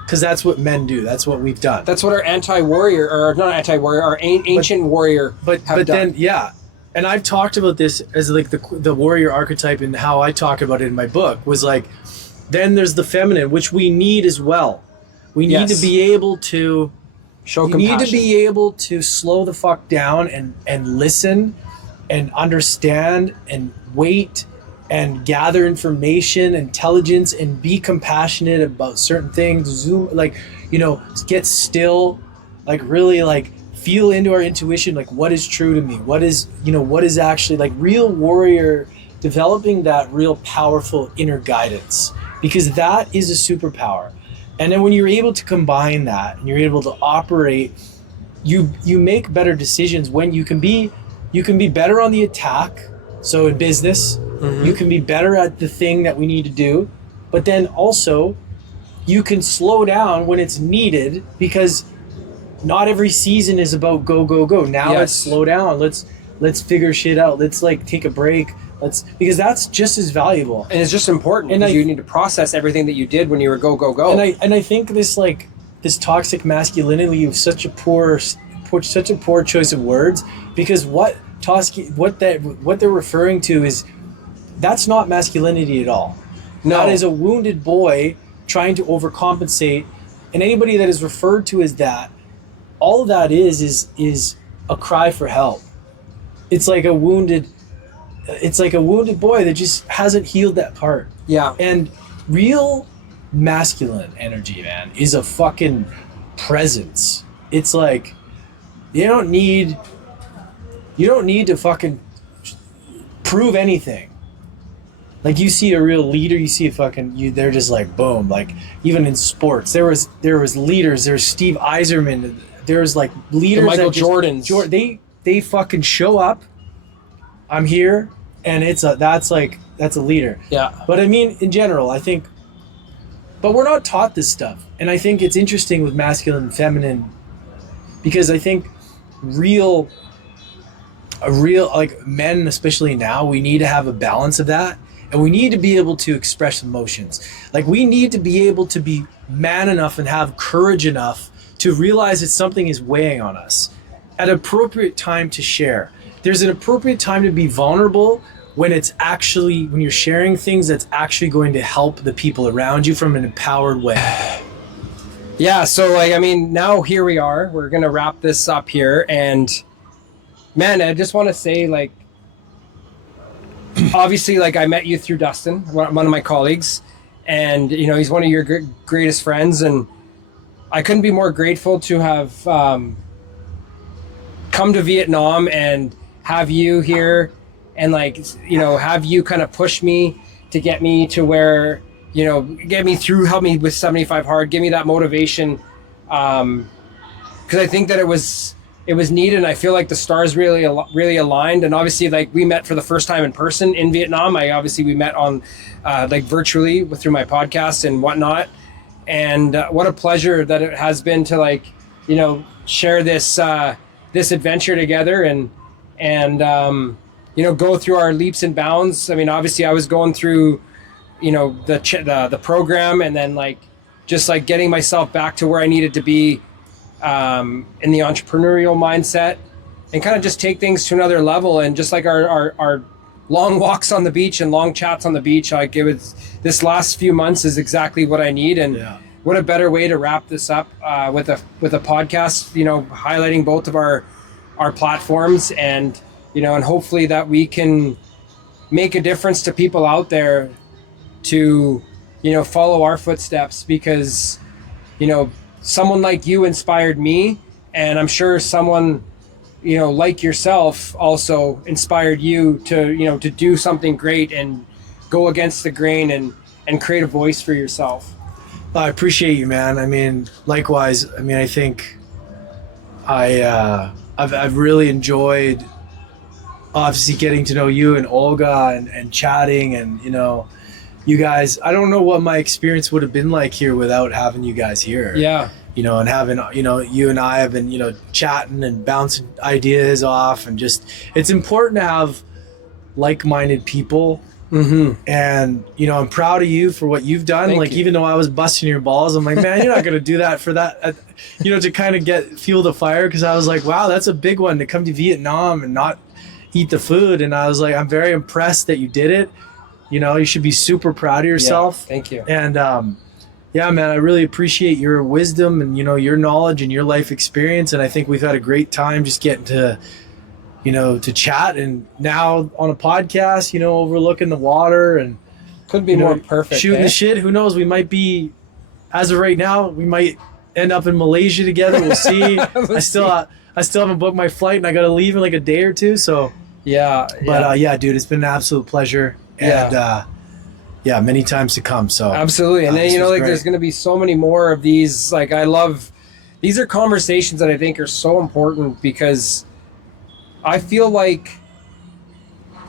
Because that's what men do. That's what we've done. That's what our anti-warrior, or not anti-warrior, our ancient warrior have done. Then, yeah. And I've talked about this as like the warrior archetype, and how I talk about it in my book was like, then there's the feminine, which we need as well. We need to be able to show compassion. We need to be able to slow the fuck down and listen and understand and wait and gather information, intelligence, and be compassionate about certain things. Get still, like really like feel into our intuition, like what is true to me, what is actually like real warrior, developing that real powerful inner guidance, because that is a superpower. And then when you're able to combine that and you're able to operate, you make better decisions when you can be better on the attack. So in business, you can be better at the thing that we need to do, but then also you can slow down when it's needed, because not every season is about go, go, go. Now let's slow down. Let's figure shit out. Let's like take a break. Because that's just as valuable. And it's just important, and you need to process everything that you did when you were go, go, go. And I think this toxic masculinity is such a poor choice of words, because what they're referring to is, that's not masculinity at all. No. That is a wounded boy trying to overcompensate, and anybody that is referred to as that, all of that is a cry for help. It's like a wounded boy that just hasn't healed that part. Yeah. And real masculine energy, man, is a fucking presence. It's like, you don't need to fucking prove anything. Like, you see a real leader, you see they're just like, boom. Like, even in sports, there was leaders. There's Steve Eiserman. There's like leaders. The Michael Jordans. They fucking show up. I'm here, and that's a leader. Yeah. But I mean, in general, I think, but we're not taught this stuff, and I think it's interesting with masculine and feminine, because I think like men, especially now, we need to have a balance of that. And we need to be able to express emotions. Like, we need to be able to be man enough and have courage enough to realize that something is weighing on us at an appropriate time to share. There's an appropriate time to be vulnerable when you're sharing things that's actually going to help the people around you from an empowered way. Yeah, so like, I mean, now here we are. We're going to wrap this up here. And man, I just want to say, like, obviously, like, I met you through Dustin, one of my colleagues, and he's one of your greatest friends, and I couldn't be more grateful to have come to Vietnam and have you here, and like, have you kind of push me to get me to where, get me through, help me with 75 hard, give me that motivation, because I think that it was needed, and I feel like the stars really aligned. And obviously, like, we met for the first time in person in Vietnam. We met on like virtually through my podcast and whatnot. And what a pleasure that it has been to, like, share this adventure together and go through our leaps and bounds. I mean, obviously, I was going through the program, and then like just like getting myself back to where I needed to be in the entrepreneurial mindset, and kind of just take things to another level. And just like our long walks on the beach and long chats on the beach, like, this last few months is exactly what I need. And what a better way to wrap this up with a podcast, highlighting both of our platforms, and and hopefully that we can make a difference to people out there to follow our footsteps, because someone like you inspired me, and I'm sure someone like yourself also inspired you to to do something great and go against the grain and create a voice for yourself. I appreciate you, man. I mean, likewise. I mean, I think I've really enjoyed obviously getting to know you and Olga and chatting, and you guys. I don't know what my experience would have been like here without having you guys here. Yeah. And having you and I have been chatting and bouncing ideas off, and just it's important to have like-minded people. Mm-hmm. And I'm proud of you for what you've done. Thank you. Even though I was busting your balls, I'm like, man, you're not gonna do that for that. To kind of fuel the fire, because I was like, wow, that's a big one to come to Vietnam and not eat the food. And I was like, I'm very impressed that you did it. You should be super proud of yourself. Yeah, thank you. And yeah, man, I really appreciate your wisdom and your knowledge and your life experience. And I think we've had a great time just getting to to chat, and now on a podcast, overlooking the water, and couldn't be more perfect. Shooting the shit. Who knows? We might be, as of right now, we might end up in Malaysia together. We'll see. I still haven't booked my flight, and I got to leave in like a day or two. So yeah. But yeah, dude, it's been an absolute pleasure, and yeah, many times to come. So absolutely, and then great. there's going to be so many more of these. Like, I love these are conversations that I think are so important, because I feel like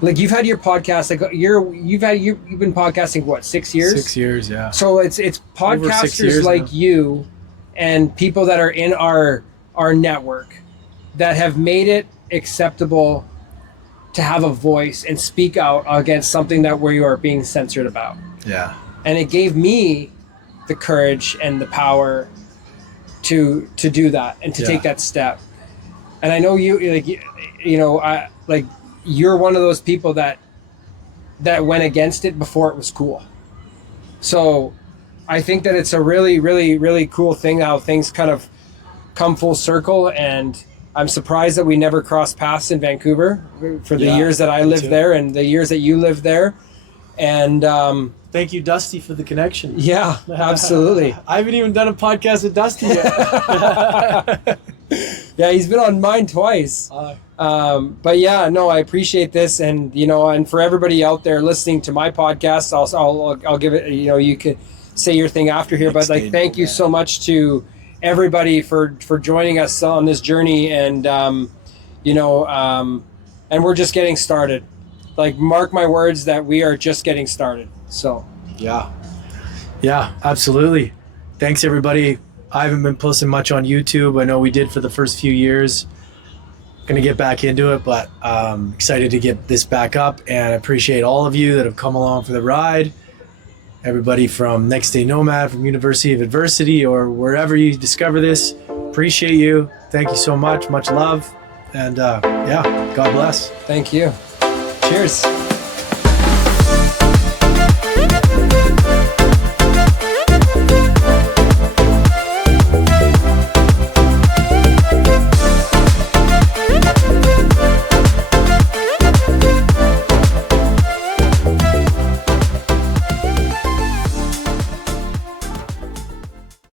you've had your podcast, you've been podcasting what, 6 years? 6 years, yeah. So it's podcasters like now. You and people that are in our network that have made it acceptable to have a voice and speak out against something that we are being censored about. Yeah. And it gave me the courage and the power to do that and to take that step. And I know you're one of those people that went against it before it was cool. So I think that it's a really, really, really cool thing how things kind of come full circle. And I'm surprised that we never crossed paths in Vancouver for the years that I lived there and the years that you lived there. And thank you, Dusty, for the connection. Yeah, absolutely. I haven't even done a podcast with Dusty yet. Yeah, he's been on mine twice. But yeah, no, I appreciate this, and and for everybody out there listening to my podcast, I'll give it. You could say your thing after here, but thank you so much to everybody for joining us on this journey, and and we're just getting started. Mark my words that we are just getting started. So yeah, absolutely. Thanks, everybody. I haven't been posting much on YouTube. I know we did for the first few years. Gonna get back into it, but excited to get this back up, and I appreciate all of you that have come along for the ride. Everybody from NextDay Nomad, from University of Adversity, or wherever you discover this, appreciate you. Thank you so much. Much love, and God bless. Thank you. Cheers.